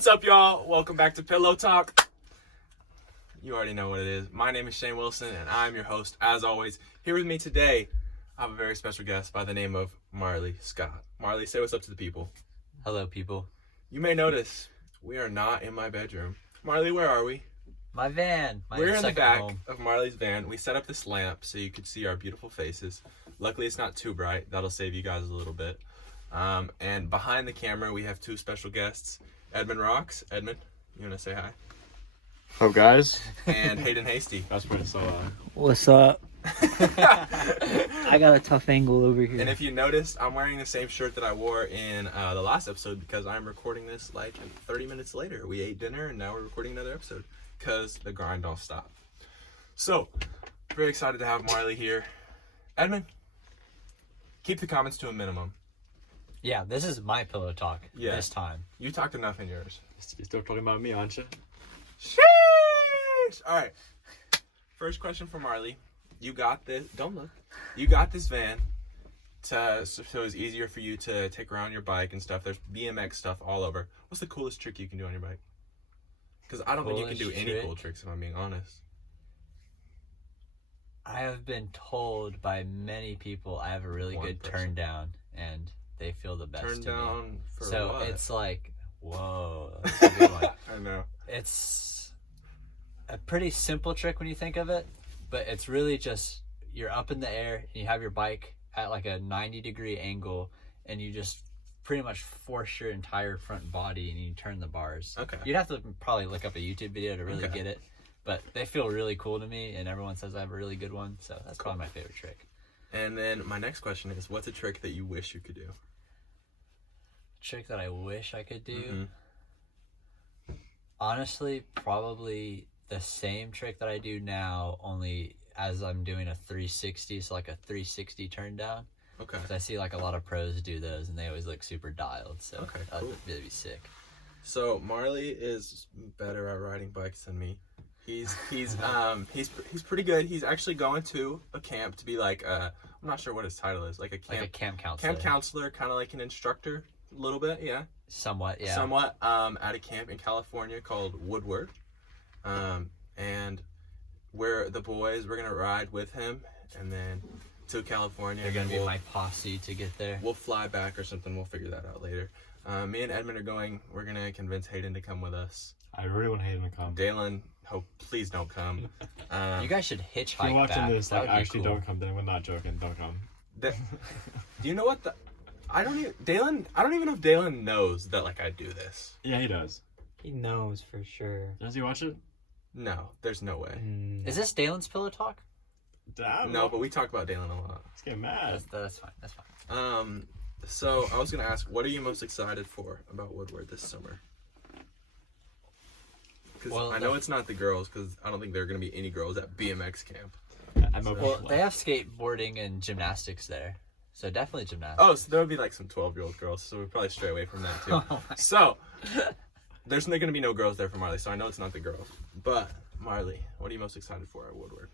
What's up, y'all? Welcome back to Pillow Talk. You already know what it is. My name is Shane Wilson, and I'm your host, as always. Here with me today, I have a very special guest by the name of Marley Scott. Marley, say what's up to the people. Hello, people. You may notice we are not in my bedroom. Marley, where are we? My van. We're in the back of Marley's van. We set up this lamp so you could see our beautiful faces. Luckily, it's not too bright. That'll save you guys a little bit. And behind the camera, we have two special guests. Edmund Rocks. Edmund, you want to say hi? Hello, guys. And Hayden Hasty. That's pretty solid. What's up? I got a tough angle over here. And if you noticed, I'm wearing the same shirt that I wore in the last episode because I'm recording this like 30 minutes later. We ate dinner and now we're recording another episode because the grind don't stop. So, very excited to have Marley here. Edmund, keep the comments to a minimum. Yeah, this is my pillow talk this time. You talked enough in yours. You're still talking about me, aren't you? Sheesh! All right. First question for Marley. You got this. Don't look. You got this van so it's easier for you to take around your bike and stuff. There's BMX stuff all over. What's the coolest trick you can do on your bike? Because I don't think you can do any cool tricks, if I'm being honest. I have been told by many people I have a really good turn down, and they feel the best. Turn down for so what? it's like, whoa. That's a good one. I know. It's a pretty simple trick when you think of it, but it's really just you're up in the air and you have your bike at like a 90-degree angle, and you just pretty much force your entire front body and you turn the bars. Okay. You'd have to probably look up a YouTube video to really get it, but they feel really cool to me, and everyone says I have a really good one, so that's probably my favorite trick. And then my next question is, what's a trick that you wish you could do? Trick that I wish I could do? Mm-hmm. Honestly, probably the same trick that I do now, only as I'm doing a 360, so like a 360 turn down. Okay. Because I see like a lot of pros do those, and they always look super dialed, so that would really be sick. So Marley is better at riding bikes than me. He's pretty good. He's actually going to a camp to be like I'm not sure what his title is, like a camp counselor. Camp counselor, kind of like an instructor, a little bit, yeah. Somewhat, yeah. Somewhat. At a camp in California called Woodward, and we're gonna ride with him, and then to California. They're gonna be my posse to get there. We'll fly back or something. We'll figure that out later. Me and Edmund are going. We're gonna convince Hayden to come with us. I really want Hayden to come. Dalen, please don't come. You guys should hitchhike if you're watching back. this, like, actually cool. don't come. Then we're not joking. Don't come. Do you know what I don't even know if Dalen knows that like I do this. Yeah, he does. He knows for sure. Does he watch it? No, there's no way. Is this Dalen's pillow talk? Damn. No, but we talk about Dalen a lot. He's getting mad. That's fine. That's fine. So I was gonna ask, what are you most excited for about Woodward this summer? Because I know it's not the girls, because I don't think there are gonna be any girls at BMX camp. Well, they have skateboarding and gymnastics there, so definitely gymnastics. Oh, so there would be like some 12-year-old girls, so we'd probably stray away from that too. So there's going to be no girls there for Marley, so I know it's not the girls. But Marley, what are you most excited for at Woodward?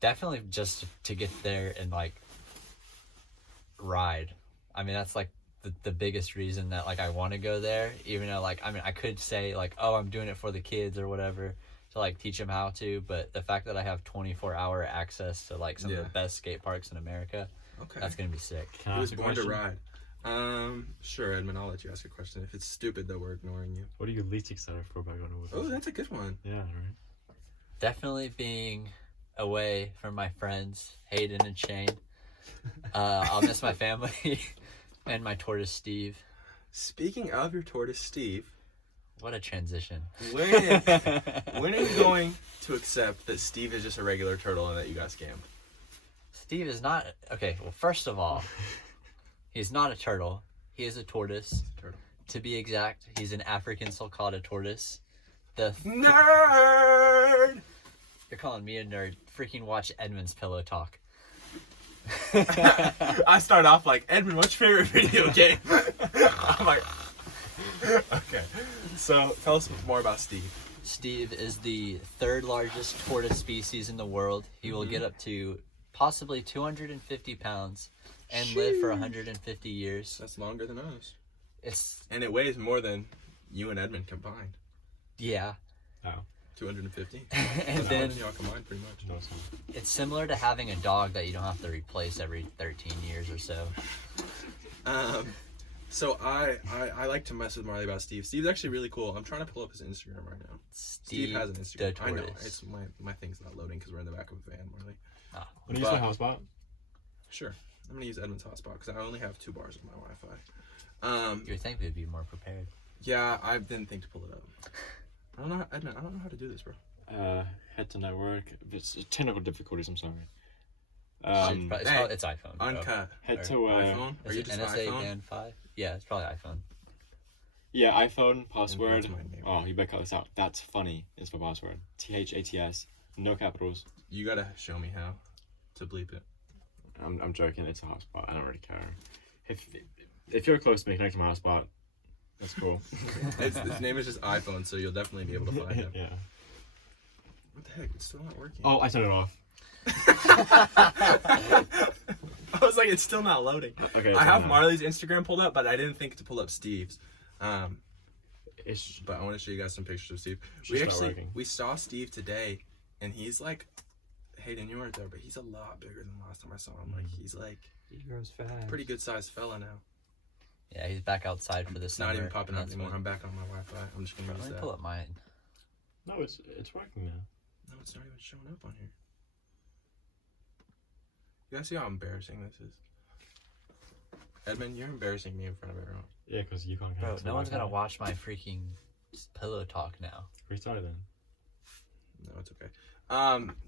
Definitely just to get there and like ride. I mean, that's like the biggest reason that like I want to go there, even though like, I mean, I could say like, oh, I'm doing it for the kids or whatever to like teach them how to, but the fact that I have 24-hour access to like some of the best skate parks in America, that's going to be sick. He was born to ride. Sure, Edmund, I'll let you ask a question. If it's stupid, though, we're ignoring you. What are you least excited for about going to Woodward? Oh, that's a good one. Yeah, right. Definitely being away from my friends, Hayden and Shane. I'll miss my family and my tortoise, Steve. Speaking of your tortoise, Steve. What a transition. When are you going to accept that Steve is just a regular turtle and that you got scammed? Steve is not... Okay, well, first of all, he's not a turtle. He is a tortoise. To be exact, he's an African sulcata tortoise. Nerd! You're calling me a nerd. Freaking watch Edmund's pillow talk. I start off like, Edmund, what's your favorite video game? I'm like... Okay, so tell us more about Steve. Steve is the third largest tortoise species in the world. He will get up to possibly 250 pounds and live for 150 years. That's longer than us. And it weighs more than you and Edmund combined. Yeah. Oh. 250. And then y'all combined pretty much. No, it's not. it's similar to having a dog that you don't have to replace every 13 years or so. So I like to mess with Marley about Steve. Steve's actually really cool. I'm trying to pull up his Instagram right now. Steve has an Instagram. I know. It's my thing's not loading because we're in the back of a van, Marley. Oh. Want to use my hotspot? Sure. I'm gonna use Edmund's hotspot because I only have 2 bars of my Wi-Fi. You would think we'd be more prepared. Yeah, I didn't think to pull it up. I don't know, Edmund. I don't know how to do this, bro. Head to network. It's technical difficulties. I'm sorry. It's iPhone. Bro. Uncut. Head to iPhone. Are Is you it just NSA iPhone? Band 5? Yeah, it's probably iPhone. Yeah, iPhone password. That's my name. Oh, you better cut this out. That's funny. Is my password. THATS. No capitals. You gotta show me how to bleep it. I'm joking. It's a hotspot. I don't really care. If you're close to me, connect to my hotspot. That's cool. His name is just iPhone, so you'll definitely be able to find him. Yeah. What the heck? It's still not working. Oh, I turned it off. I was like, it's still not loading. Okay. I have Marley's Instagram pulled up, but I didn't think to pull up Steve's. But I want to show you guys some pictures of Steve. We saw Steve today, and he's like, Hayden, you weren't there, but he's a lot bigger than the last time I saw him. Like he's like, He grows fast. pretty good sized fella now. Yeah, he's back outside for this It's summer. not even popping up That's anymore. when- I'm back on my Wi-Fi. I'm just gonna Let use me that. pull up mine. No, it's working now. No, it's not even showing up on here. You guys see how embarrassing this is? Edmund, you're embarrassing me in front of everyone. Yeah, because you can't. Bro, connect to no one's Wi-Fi. gonna watch my freaking pillow talk now. Restart it then. No, it's okay.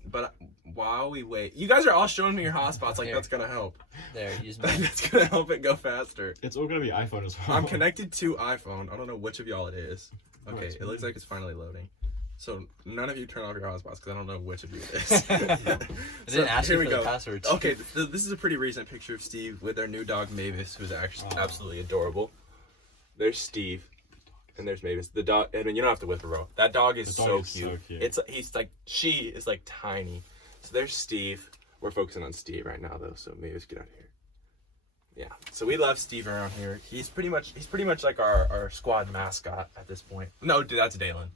But while we wait, you guys are all showing me your hotspots. Like Here. that's gonna help. There, use mine. That's gonna help it go faster. It's all gonna be iPhone as well. I'm connected to iPhone. I don't know which of y'all it is. Okay, it's it looks me. like it's finally loading. So none of you turn off your hotspots because I don't know which of you it is. It didn't ask here you we for the go. password. Okay, this is a pretty recent picture of Steve with their new dog Mavis, who's actually absolutely adorable. There's Steve, and there's Mavis. The dog, Edmund, you don't have to whip her, bro. That dog is, so cute. She is like tiny. So there's Steve. We're focusing on Steve right now, though. So Mavis, get out of here. Yeah. So we love Steve around here. He's pretty much like our squad mascot at this point. No, dude, that's Dalen.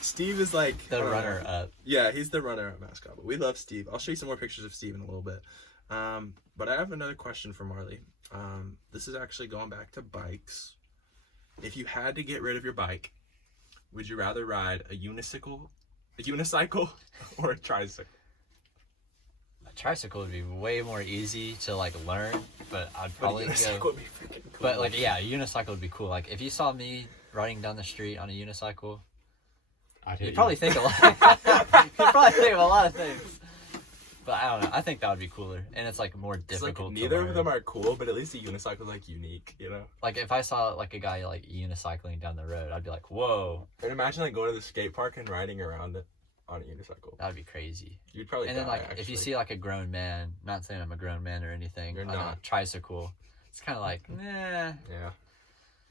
Steve is like The runner up. Yeah, he's the runner-up mascot. But we love Steve. I'll show you some more pictures of Steve in a little bit. But I have another question for Marley. This is actually going back to bikes. If you had to get rid of your bike, would you rather ride a unicycle, or a tricycle? A tricycle would be way more easy to like learn, but I'd probably But a unicycle go. would be freaking cool. But like, yeah, a unicycle would be cool. Like, if you saw me riding down the street on a unicycle, I'd hit you'd you. probably think a lot. You'd probably think of a lot of things. But I don't know. I think that would be cooler, and it's like more It's like difficult. neither to of learn. them are cool, but at least a unicycle is like unique, you know. Like, if I saw like a guy like unicycling down the road, I'd be like, "Whoa, And imagine like going to the skate park and riding around it on a unicycle. that'd be crazy." You'd probably. And then die, like, if you actually. see like a grown man, not saying I'm a grown man or anything, You're on a not. tricycle, it's kind of like, nah, Yeah.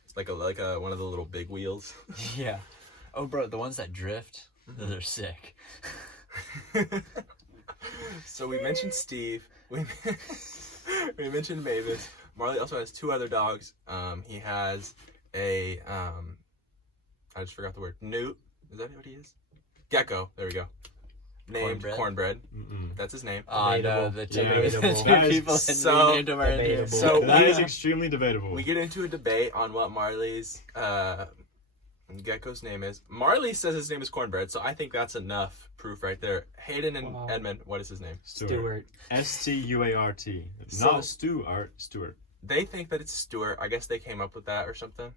It's like a one of the little big wheels. yeah. Oh, bro, the ones that drift, those are sick. So we mentioned Steve. We mentioned Mavis. Marley also has 2 other dogs. He has a I just forgot the word. Newt. Is that what he is? Gecko. There we go. Named Cornbread. Mm-mm. That's his name. Oh no, the two, Debatable. the two That is people that so named him are in here. debatable. So That is extremely debatable. we get into a debate on what Marley's gecko's name is. Marley says his name is Cornbread, so I think that's enough proof right there. Hayden and Wow. Edmund, what is his name? Stewart. Stuart. So- Not Stuart. Stewart. They think that it's Stuart. I guess they came up with that or something.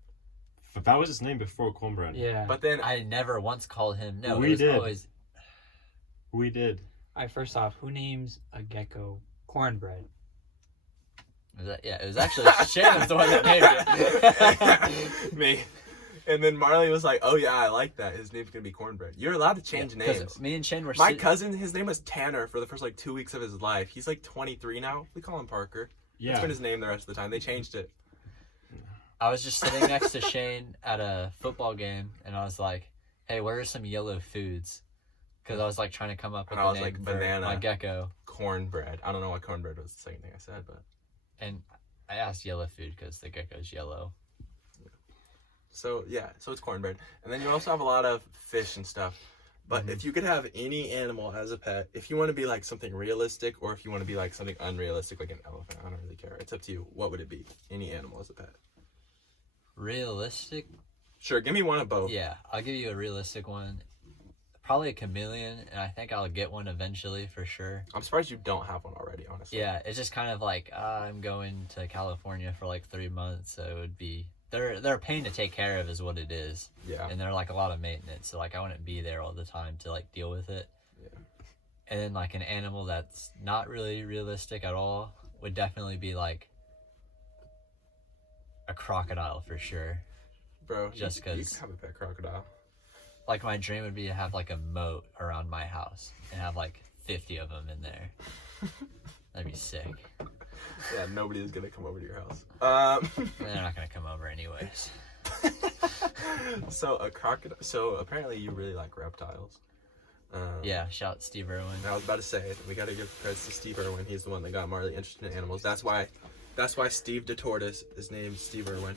But that was his name before Cornbread. Yeah. But then I never once called him. No, We it was did. always. We did. Alright, first off, who names a gecko Cornbread? It was actually Shannon's the one that named it. me. And then Marley was like, "Oh yeah, I like that. His name's gonna be Cornbread. You're allowed to change Yeah, 'cause names." Me and Shane were My cousin, his name was Tanner for the first like 2 weeks of his life. He's like 23 now. We call him Parker. That's Yeah. been his name the rest of the time. They changed it. I was just sitting next to Shane at a football game, and I was like, "Hey, where are some yellow foods?" Because I was like trying to come up with And I a was name like, for banana. my gecko, Cornbread. I don't know why cornbread was the second thing I said, but and I asked yellow food because the gecko's yellow. So yeah, so it's cornbread, and then you also have a lot of fish and stuff. But if you could have any animal as a pet, if you want to be like something realistic, or if you want to be like something unrealistic, like an elephant, I don't really care. It's up to you. What would it be? Any animal as a pet? Realistic? Sure, give me one of both. Yeah, I'll give you a realistic one. Probably a chameleon, and I think I'll get one eventually for sure. I'm surprised you don't have one already, honestly. Yeah, it's just kind of like I'm going to California for like 3 months, so it would be they're a pain to take care of, is what it is. Yeah. And they're like a lot of maintenance, so like I wouldn't be there all the time to like deal with it. Yeah. And then like an animal that's not really realistic at all would definitely be like a crocodile for sure. Bro, Just you 'cause- can have a pet crocodile. Like my dream would be to have like a moat around my house and have like 50 of them in there. That'd be sick. Yeah, nobody is gonna come over to your house. They're not gonna come over anyways. So a crocodile. So apparently you really like reptiles. Yeah, shout Steve Irwin. I was about to say, we gotta give credit to Steve Irwin. He's the one that got Marley interested in animals. That's why Steve the tortoise is named Steve Irwin.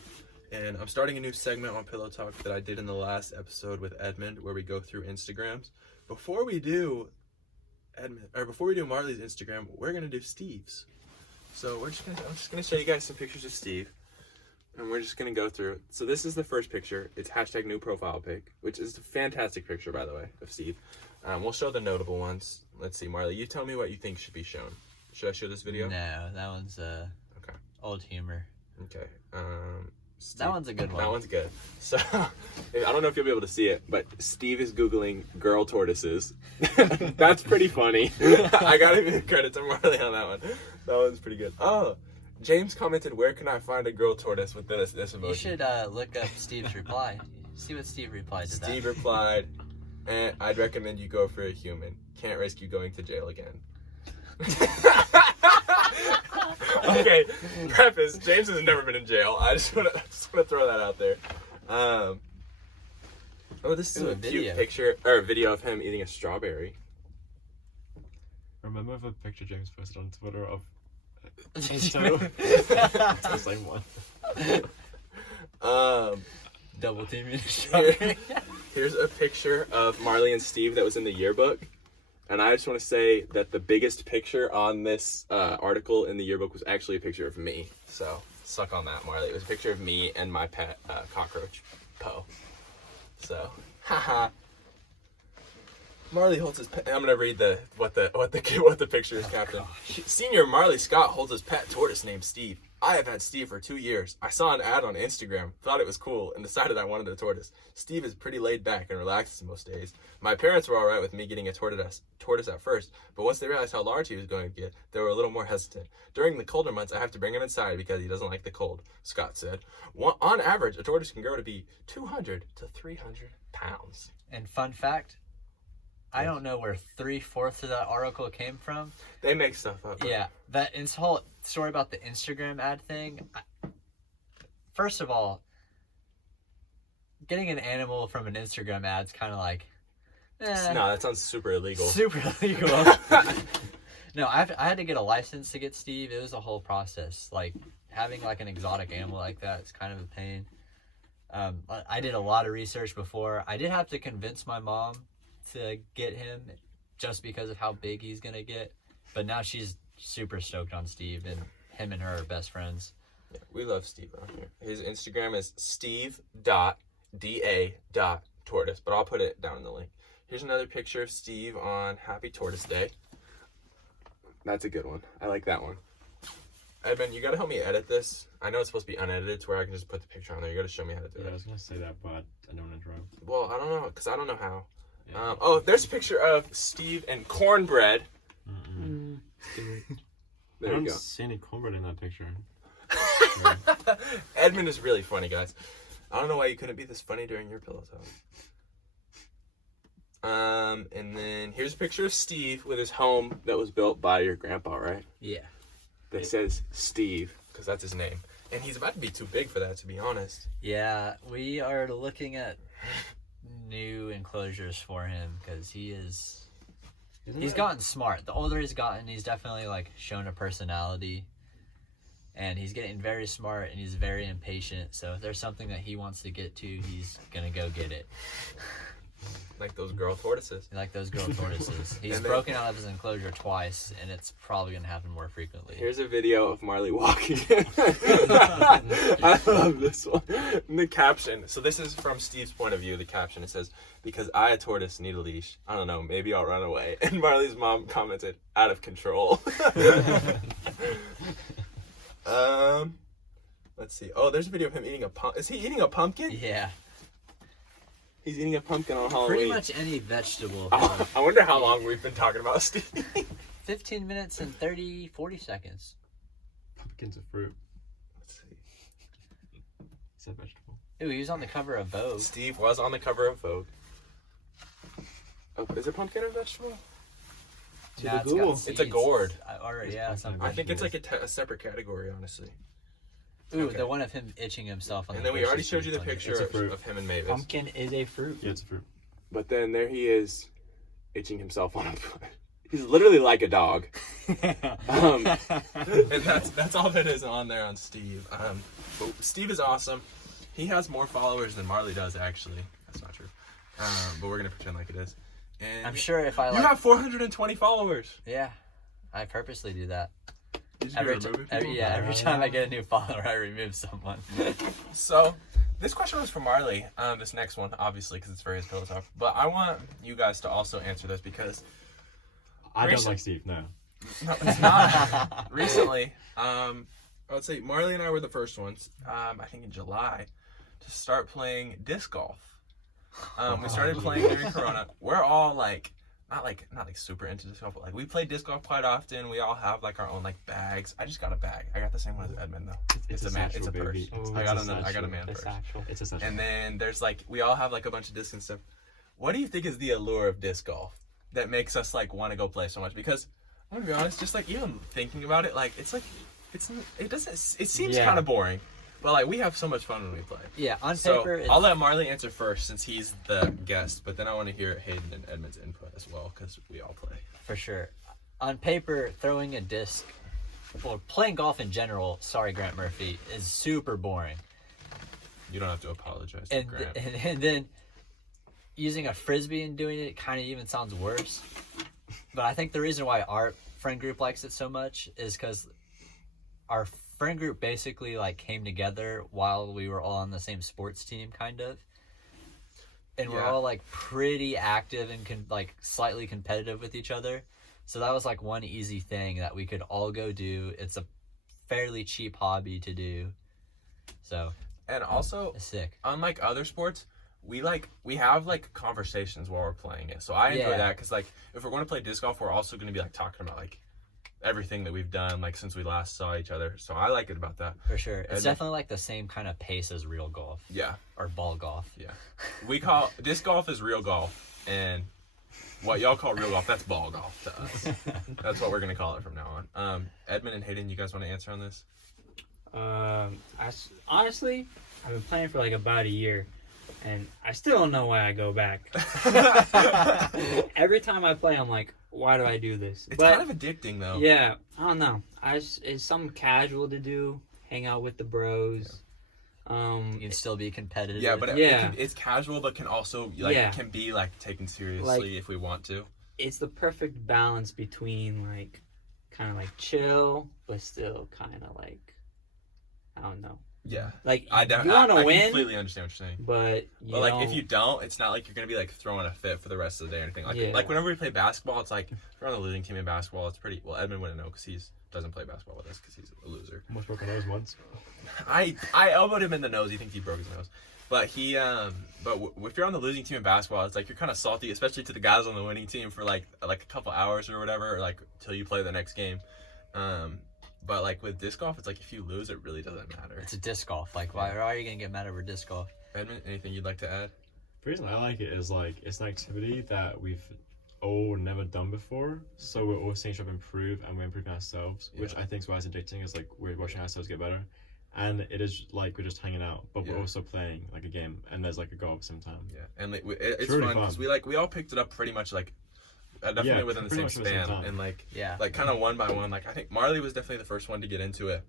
And I'm starting a new segment on Pillow Talk that I did in the last episode with Edmund, where we go through Instagrams. Before we do Marley's Instagram, we're gonna do Steve's. So I'm just gonna show you guys some pictures of Steve, and we're just gonna go through. So this is the first picture. It's hashtag new profile pic, which is a fantastic picture, by the way, of Steve. We'll show the notable ones. Let's see, Marley, you tell me what you think should be shown. Should I show this video? No, that one's Okay. old humor. Okay. Steve. That one's a good one. That one's good. So, I don't know if you'll be able to see it, but Steve is Googling girl tortoises. That's pretty funny. I gotta give credit to Marley on that one. That one's pretty good. Oh, James commented, where can I find a girl tortoise with this emoji? You should look up Steve's reply. See what Steve replied to Steve that. replied, and I'd recommend you go for a human. Can't risk you going to jail again. Okay, preface, James has never been in jail. I just want to throw that out there. Oh, this is Ooh, a cute picture, or a video of him eating a strawberry. Remember the picture James posted on Twitter of his toe? It's the same one. Double teaming. Here's a picture of Marley and Steve that was in the yearbook. And I just want to say that the biggest picture on this article in the yearbook was actually a picture of me. So, suck on that, Marley. It was a picture of me and my pet cockroach, Poe. So, haha. Marley holds his pet. I'm gonna read what the picture is, Captain. Senior Marley Scott holds his pet tortoise named Steve. I have had Steve for 2 years. I saw an ad on Instagram, thought it was cool, and decided I wanted a tortoise. Steve is pretty laid back and relaxes most days. My parents were alright with me getting a tortoise at first, but once they realized how large he was going to get, they were a little more hesitant. During the colder months, I have to bring him inside because he doesn't like the cold, Scott said. On average, a tortoise can grow to be 200 to 300 pounds. And fun fact, I don't know where 3/4 of that article came from. They make stuff up. Right? Yeah, that whole story about the Instagram ad thing. First of all, getting an animal from an Instagram ad is kind of like, no, that sounds super illegal. Super illegal. No, I had to get a license to get Steve. It was a whole process. Like having like an exotic animal like that is kind of a pain. I did a lot of research before. I did have to convince my mom to get him just because of how big he's gonna get, but now she's super stoked on Steve, and him and her are best friends. Yeah, we love Steve on here. His Instagram is steve.da.tortoise, but I'll put it down in the link. Here's another picture of Steve on Happy Tortoise Day. That's a good one. I like that one. Edmund, you gotta help me edit this. I know it's supposed to be unedited to where I can just put the picture on there. You gotta show me how to do Yeah, I it. was gonna say that, but I don't want to interrupt. Well, I don't know, because I don't know how. Yeah. There's a picture of Steve and cornbread. I There don't you go. see any cornbread in that picture. Edmund is really funny, guys. I don't know why you couldn't be this funny during your pillow talk. And then here's a picture of Steve with his home that was built by your grandpa, right? Yeah. That says Steve, because that's his name. And he's about to be too big for that, to be honest. Yeah, we are looking at new enclosures for him because he's gotten smart. The older he's gotten, he's definitely like shown a personality. And he's getting very smart and he's very impatient. So if there's something that he wants to get to, he's gonna go get it. Like those girl tortoises. Like those girl tortoises. He's And then- broken out of his enclosure twice, and it's probably gonna happen more frequently. Here's a video of Marley walking. I love this one. And the caption. So this is from Steve's point of view. The caption, it says, "Because I, a tortoise, need a leash. I don't know, maybe I'll run away." And Marley's mom commented, "Out of control." Let's see. Oh, there's a video of him eating a pumpkin. Is he eating a pumpkin? Yeah. He's eating a pumpkin on Halloween. Pretty much any vegetable. Oh, I wonder how long we've been talking about Steve. 15 minutes and 40 seconds. Pumpkin's a fruit. Let's see. It's a vegetable. Ooh, he was on the cover of Vogue. Steve was on the cover of Vogue. Oh, is it pumpkin or vegetable? Nah, the Google. got It's a seeds. gourd. Already, yeah. pumpkin Something. I think it's like a separate category, honestly. Ooh, okay. the one of him itching himself on And the then we bush already is showed you the pretty picture It's a fruit. of him and Mavis. Pumpkin is a fruit. Yeah, it's a fruit. But then there he is, itching himself on a foot. He's literally like a dog. And that's all that is on there on Steve. But Steve is awesome. He has more followers than Marley does, actually. That's not true. But we're gonna pretend like it is. And I'm sure if I you like, have 420 followers. yeah, I purposely do that. Did you Every remove every people? every time I get a new follower, I remove someone. So, this question was for Marley. This next one, obviously, because it's for his pillow talk. But I want you guys to also answer this because I don't Recent- like Steve, no. no, it's not. Recently, I would say Marley and I were the first ones. I think in July, to start playing disc golf. We started playing during Corona. We're all not like super into disc golf, but like we play disc golf quite often. We all have like our own like bags. I just got a bag. I got the same one as Edmund though. It's a man. It's a satchel, purse. baby. Oh, I got It's a I got a satchel. man The purse. satchel. It's a satchel. And then there's like we all have like a bunch of discs and stuff. What do you think is the allure of disc golf that makes us like want to go play so much? Because I'm gonna be honest, just like even thinking about it, like it seems Yeah. kind of boring, but like we have so much fun when we play. Yeah, on So paper, it's, I'll let Marley answer first since he's the guest, but then I want to hear Hayden and Edmund's input as well because we all play. for sure. On paper, throwing a disc, or playing golf in general, sorry Grant Murphy, is super boring. You don't have to apologize to And Grant. and then using a frisbee and doing it kind of even sounds worse. But I think the reason why our friend group likes it so much is because our friend group basically like came together while we were all on the same sports team, kind of. And we're Yeah. all like pretty active and like slightly competitive with each other. So that was like one easy thing that we could all go do. It's a fairly cheap hobby to do. So And also, it's sick. unlike other sports, we have like conversations while we're playing it. So I enjoy Yeah. that because like if we're going to play disc golf, we're also going to be like talking about like everything that we've done like since we last saw each other. So I like it about that. For sure. It's And- definitely like the same kind of pace as real golf Yeah, or ball golf. yeah. We call disc golf is real golf, and what y'all call real golf, that's ball golf to us. That's what we're gonna call it from now on. Edmund and Hayden, you guys want to answer on this? Honestly, I've been playing for like about a year, and I still don't know why I go back. Every time I play, I'm like, why do I do this? It's But kind of addicting though. yeah, I don't know. It's something casual to do, hang out with the bros. You can still be competitive. Yeah, but Yeah. it's casual, but can also like Yeah. can be like taken seriously Like- if we want to. It's the perfect balance between like kind of like chill, but still kind of like, I don't know. Yeah, Like I you want to win, completely understand what you're saying. but you But like don't. if you don't, it's not like you're gonna be like throwing a fit for the rest of the day or anything. Like Yeah. like whenever we play basketball, it's like if you're on the losing team in basketball, it's pretty. Well, Edmund wouldn't know because he doesn't play basketball with us because he's a loser. Almost broke my nose once. I elbowed him in the nose. He thinks he broke his nose, but he if you're on the losing team in basketball, it's like you're kind of salty, especially to the guys on the winning team for like a couple hours or whatever, or like till you play the next game. But like with disc golf, it's like if you lose, it really doesn't matter. It's a disc golf. Like, why are you going to get mad over disc golf? Edmund, anything you'd like to add? The reason I like it is like it's an activity that we've all never done before, so we're all seeing each other improve and we're improving ourselves, which Yeah. I think is why it's addicting. Is like we're watching ourselves get better, and it is like we're just hanging out, but we're Yeah. also playing like a game, and there's like a goal at the same time. Yeah, and like, it's really fun because fun. we all picked it up pretty much like definitely Yeah, within the pretty same much at the same span, time. and like Yeah. kind of one by one. Like I think Marley was definitely the first one to get into it,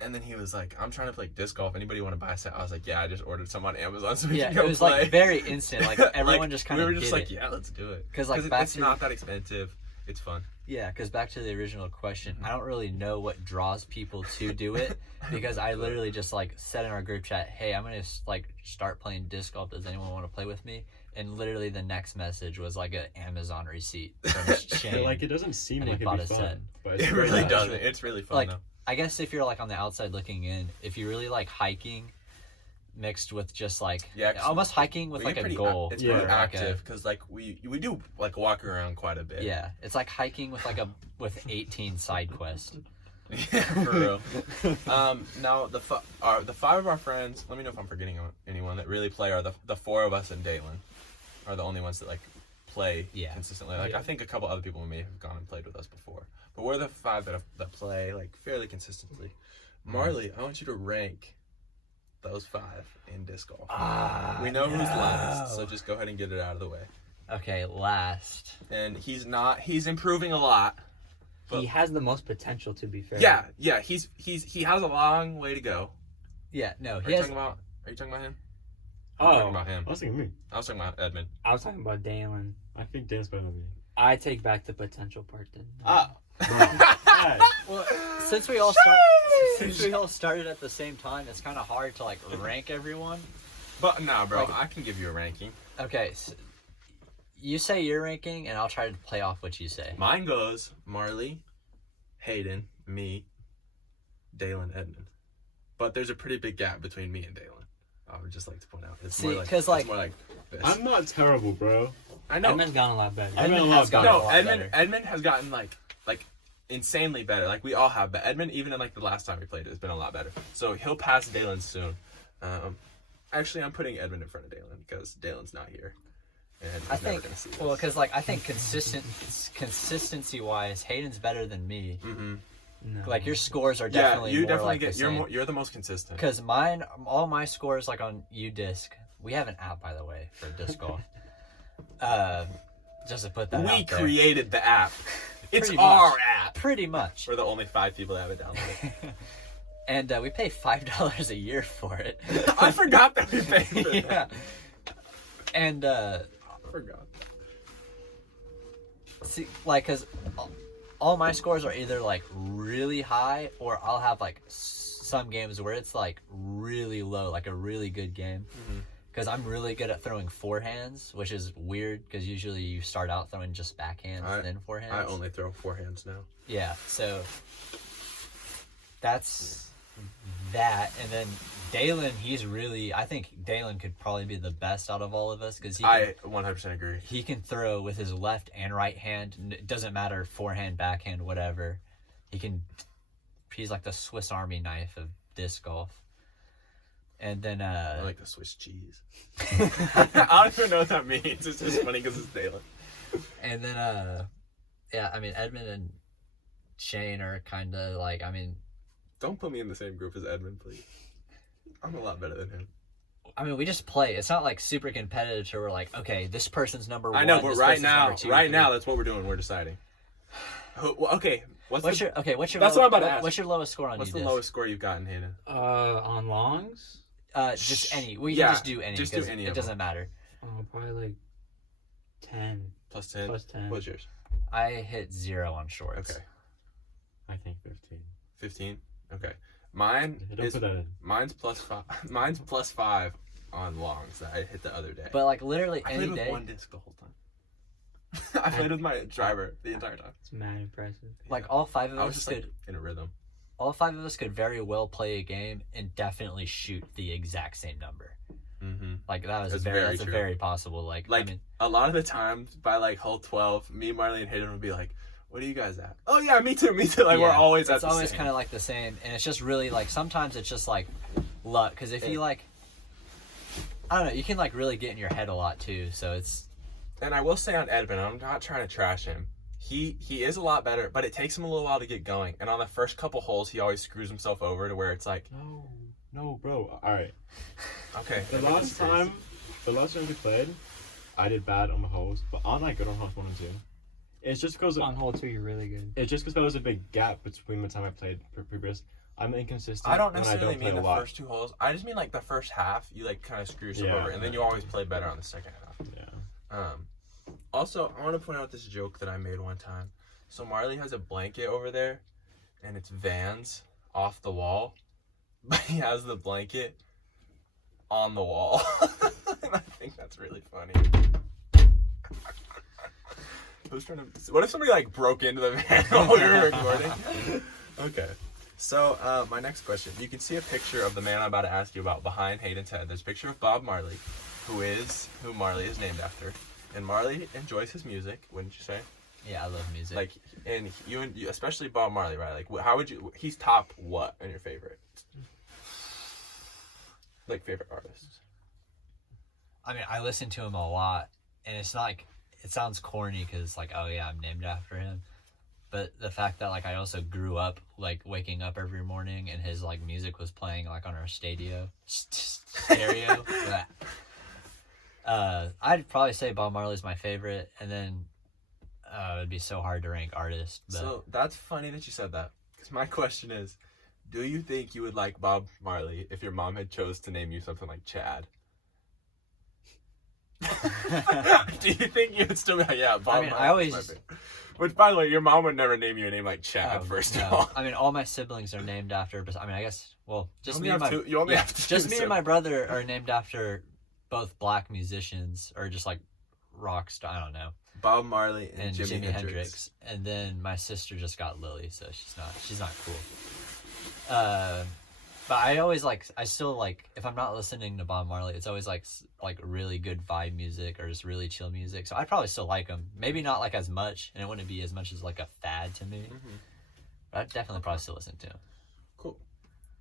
And then he was like, I'm trying to play disc golf. Anybody want to buy a set? I was like, yeah, I just ordered some on Amazon so we Yeah, can go it was play. like very instant. Like everyone just kind of we were just like, yeah, let's do it. Because like it's not that expensive. It's fun. Yeah, because back to the original question, I don't really know what draws people to do it because I literally just like said in our group chat, hey, I'm gonna like start playing disc golf. Does anyone want to play with me? And literally the next message was like an Amazon receipt from Shane. Like it doesn't seem And he like it'd bought be a fun, set. but it's It really fun. doesn't. It's really fun Like, though. I guess if you're like on the outside looking in, if you really like hiking mixed with just like almost hiking with We like get a pretty goal. It's Yeah. pretty or, like, active because like we do like walk around quite a bit. yeah, it's like hiking with like with 18 side quests. Yeah, for real. Now the five of our friends. Let me know if I'm forgetting anyone that really play. Are the four of us and Dalen are the only ones that like play consistently. Like I think a couple other people may have gone and played with us before, but we're the five that play like fairly consistently. Marley, I want you to rank those five in disc golf. We know who's last, so just go ahead and get it out of the way. Okay, last. And he's improving a lot. He has the most potential, to be fair. Yeah, he has a long way to go. Yeah, no, Are he you has. talking about him? Oh, I'm talking about him. I was thinking me. I was talking about Edmund. I was talking about Dalen. I think Dan's better than me. I take back the potential part then. Hey, Well, since we all started at the same time, it's kind of hard to like rank everyone. But nah, bro, Like- I can give you a ranking. Okay, so you say your ranking, and I'll try to play off what you say. Mine goes Marley, Hayden, me, Dalen, Edmund. But there's a pretty big gap between me and Dalen. I would just like to point out. It's See, more like, 'cause, it's like- more like this. I'm not terrible, bro. I know. Edmund's gotten a lot better. I mean, Edmund a lot has gotten a No, lot better. Edmund has gotten like insanely better. Like we all have, but Edmund, even in like the last time we played, has been a lot better. So he'll pass Dalen soon. Actually, I'm putting Edmund in front of Dalen because Dalen's not here, and he's I never think, gonna see this. well, because like I think consistency wise, Hayden's better than me. Mm-hmm. No. Like your scores are Yeah, definitely you more definitely like get the same. you're the most consistent. Because all my scores like on UDisc. We have an app, by the way, for disc golf. Just to put that We out there. created the app. It's Pretty our much. app. Pretty much. We're the only 5 people that have it downloaded. And we pay $5 a year for it. I forgot that we paid for that. Yeah. And I forgot. see, like, cause all my scores are either like really high, or I'll have like some games where it's like really low, like a really good game. Because I'm really good at throwing forehands, which is weird because usually you start out throwing just backhands and then forehands. I only throw forehands now. Yeah, so that's that. And then Dalen, I think Dalen could probably be the best out of all of us because I 100% agree. he can throw with his left and right hand. It doesn't matter, forehand, backhand, whatever. He's like the Swiss Army knife of disc golf. And then I like the Swiss cheese. I don't even know what that means. It's just funny because it's Dalen. And then yeah, I mean Edmund and Shane are kind of like, I mean Don't put me in the same group as Edmund, please. I'm a lot better than him. we just play. It's not like super competitive to we're like, okay, this person's number one. I know, but this right person's now, number two, right three. now, that's what we're doing. We're deciding. Okay, what's What's your That's what I'm about to ask. What's your lowest score on what's UDisc? the lowest score you've gotten, Hayden? On longs? Just any. We Yeah, can just do any. just do 'cause any It of doesn't matter. Probably like 10. Plus 10? Plus 10. What's yours? I hit 0 on shorts. Okay. I think 15. 15? Okay. Mine Don't is put that in. mine's plus 5. Mine's plus 5 on longs that I hit the other day. But like literally I any played with day, one disc the whole time. I played with my driver the entire time. It's mad impressive. like all five of I was us just could, like in a rhythm. all five of us could very well play a game and definitely shoot the exact same number. Mm-hmm. Like that's That's very true. very possible. Like I mean, a lot of the times by like hole 12, me, Marley, and Hayden would be like, "What are you guys at?" Oh yeah, me too. Like we're yeah, always at it's the always same. kind of like the same, and it's just really like sometimes it's just like luck. Because if you like, I don't know, you can like really get in your head a lot too. So it's And I will say on Edmund, I'm not trying to trash him. He is a lot better, but it takes him a little while to get going. And on the first couple holes, he always screws himself over to where it's like, No, bro. All right. okay. The last time we played, I did bad on the holes, but aren't I good on holes 1 and 2? It's just because On hole 2, you're really good. it's just because there was a big gap between the time I played previous. I'm inconsistent. I don't and necessarily play mean a the lot. first 2 holes. I just mean like the first half. You like kind of screw yourself Yeah, over, and then you always play better on the second half. Yeah. Also, I want to point out this joke that I made one time. So Marley has a blanket over there, and it's Vans off the wall, but he has the blanket on the wall. And I think that's really funny. Who's trying to? What if somebody like broke into the van while we were recording? Okay. So my next question: you can see a picture of the man I'm about to ask you about behind Hayden's head. There's a picture of Bob Marley, who Marley is named after, and Marley enjoys his music. Wouldn't you say? Yeah, I love music. Like, and you, especially Bob Marley, right? Like, how would you? He's top what in your favorite? Like favorite artists. I mean, I listen to him a lot, and it's not like it sounds corny because like, oh yeah, I'm named after him. But the fact that like I also grew up like waking up every morning and his like music was playing like on our stereo. I'd probably say Bob Marley's my favorite, and then it'd be so hard to rank artists. But So that's funny that you said that, because my question is, do you think you would like Bob Marley if your mom had chose to name you something like Chad? Do you think you would still be like, yeah, Bob I mean, Marley? I always- my favorite? Which, by the way, your mom would never name you a name like Chad, Oh, first no. of all. I mean, all my siblings are named after. But I mean, I guess just only me and have my two- you only have two just me and my siblings. brother are named after both black musicians or just like rock star. I don't know. Bob Marley and, And Jimi Hendrix. And then my sister just got Lily, so she's not cool. But I still like, if I'm not listening to Bob Marley, it's always like really good vibe music or just really chill music. So I'd probably still like him. Maybe not like as much, and it wouldn't be as much as like a fad to me. Mhm. But I'd definitely probably still listen to him. Cool.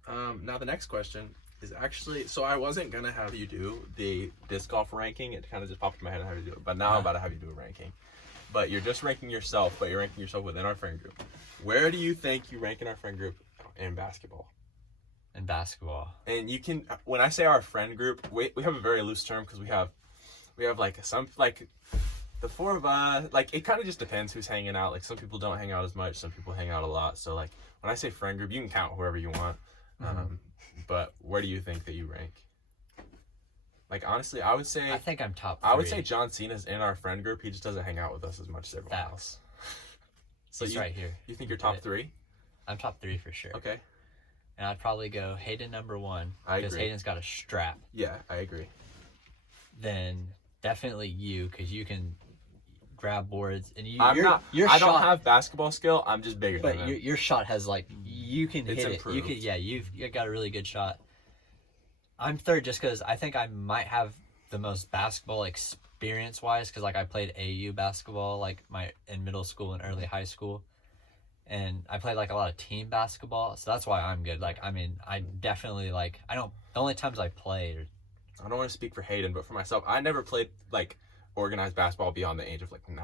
Now the next question is actually, so I wasn't gonna have you do the disc golf ranking. It kind of just popped in my head on how to do it, but now I'm about to have you do a ranking. But you're just ranking yourself, but you're ranking yourself within our friend group. Where do you think you rank in our friend group in basketball? In basketball, And you can, when I say our friend group, we have a very loose term because we have like some, like the 4 of us, like it kind of just depends who's hanging out. Like some people don't hang out as much, some people hang out a lot. So like when I say friend group, you can count whoever you want. But where do you think that you rank? Like honestly, I would say I think I'm top 3. I would say John Cena's in our friend group. He just doesn't hang out with us as much as everyone Facts. else. So He's right here. You think you're top 3? I'm top 3 for sure. Okay. And I'd probably go Hayden number 1 I because agree. Hayden's got a strap. Yeah, I agree. Then definitely you because you can grab boards and I your don't shot, have basketball skill. I'm just bigger than but him. your shot has like you can It's hit improved. it. You could you've got a really good shot. I'm third just because I think I might have the most basketball experience wise because like I played AU basketball like in middle school and early high school. And I played like a lot of team basketball, so that's why I'm good. Like, I mean, I definitely like. The only times I played. I don't want to speak for Hayden, but for myself, I never played like organized basketball beyond the age of like 9.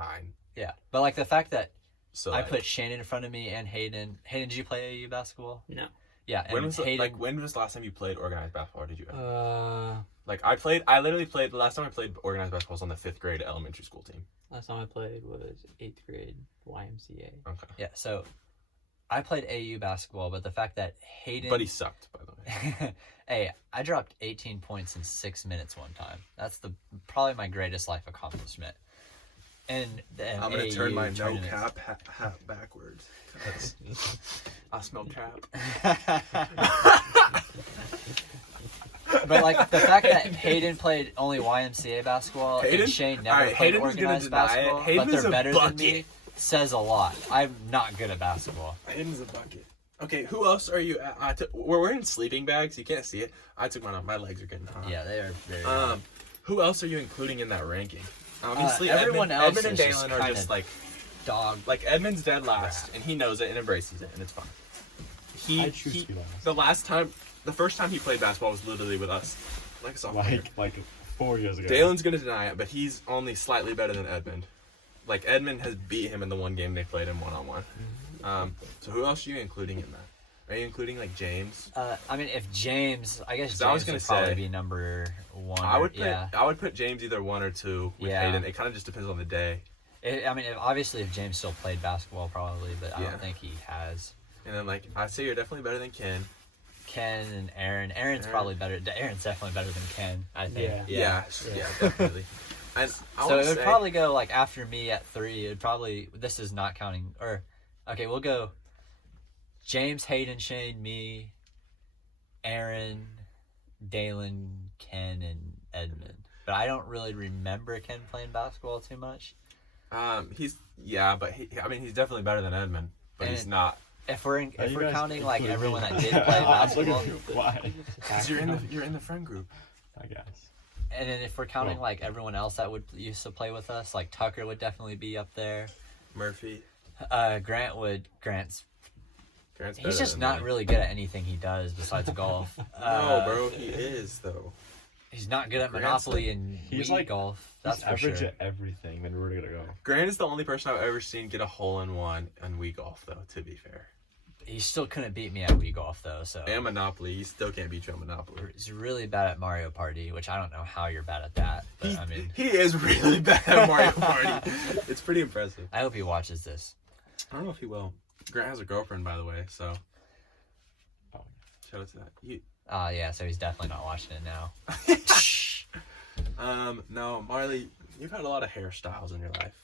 Yeah, but like the fact that So I like, put Shannon in front of me and Hayden. Hayden, did you play AU basketball? No. Yeah, and when was Hayden, when was the last time you played organized basketball? Or did you? Like I literally played. The last time I played organized basketball was on the 5th grade elementary school team. last time I played was 8th grade YMCA. Okay. yeah. So I played AU basketball, but the fact that Hayden. But he sucked, by the way. Hey, I dropped 18 points in 6 minutes one time. That's probably my greatest life accomplishment. And I'm gonna turn my no tournaments. cap hat backwards. 'Cause I smell trap. But like the fact that Hayden played only YMCA basketball Hayden? and Shane never Alright, played Hayden was gonna organized deny it. basketball, Hayden but is they're a better than bucket. me, says a lot. I'm not good at basketball. Hayden's a bucket. Okay, who else are you? We're wearing sleeping bags. You can't see it. I took mine off. My legs are getting hot. Yeah, they are very. Who else are you including in that ranking? Obviously, everyone else Edmund and is just Dalen are kinda just like dog. like Edmund's dead last, and he knows it and embraces it, and it's fine. I choose to be last. The first time he played basketball was literally with us, like a sophomore. Like 4 years ago. Dalen's gonna deny it, but he's only slightly better than Edmund. Like Edmund has beat him in the one game they played him 1-on-1. So who else are you including in that? Are you including like James? I mean, if James, I guess 'Cause I was James gonna would probably say- be number 1. I would yeah. put James either 1 or 2 with Yeah. Hayden. It kind of just depends on the day. I mean, obviously, if James still played basketball, probably, but I Yeah. don't think he has. And then like I'd say you're definitely better than Ken. Ken and Aaron. Aaron's Aaron. probably better. Aaron's definitely better than Ken, I think. Yeah. Yeah, definitely. And I So would it would say, probably go like after me at 3. It would probably, this is not counting, or okay, we'll go James, Hayden, Shane, me, Aaron, Dalen, Ken, and Edmund. But I don't really remember Ken playing basketball too much. he's he's definitly better than Edmund, but he's And- not. If we're Are if you we're guys counting like including everyone me? that did play I was looking basketball, for why? Because you're in the friend group. I guess. and then if we're counting Well- like everyone else that would used to play with us, like Tucker would definitely be up there. Murphy. Grant's Grant's he's better just than not me. really good at anything he does besides golf. No, bro, he is though. He's not good at Grant's Monopoly and he's Wii like- golf. That's That's for average sure. at everything. Then we're gonna go. Grant is the only person I've ever seen get a hole-in-one on Wii golf, though. To be fair, He still couldn't beat me at Wii golf though. So and Monopoly, he still can't beat you on Monopoly. he's really bad at Mario Party, which I don't know how you're bad at that. But I mean, He is really bad at Mario Party. It's pretty impressive. I hope he watches this. I don't know if he will. Grant has a girlfriend, by the way, so Oh. shout out to that. You, Yeah, so he's definitely not watching it now. no, Marley, you've had a lot of hairstyles in your life,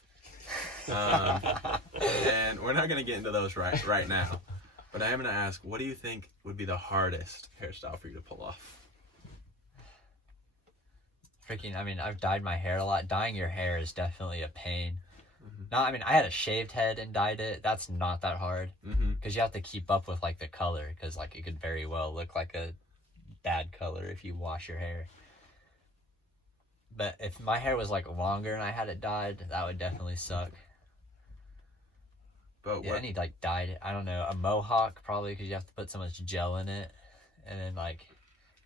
and we're not gonna get into those right now. But I am gonna ask, what do you think would be the hardest hairstyle for you to pull off? Freaking, I mean, I've dyed my hair a lot. Dyeing your hair is definitely a pain. Mhm. No, I mean, I had a shaved head and dyed it. That's not that hard Mm-hmm. because you have to keep up with like the color because like it could very well look like a bad color if you wash your hair. But if my hair was like longer and I had it dyed, that would definitely suck. But Yeah, what? I need like dyed. I don't know, a mohawk probably because you have to put so much gel in it, and then like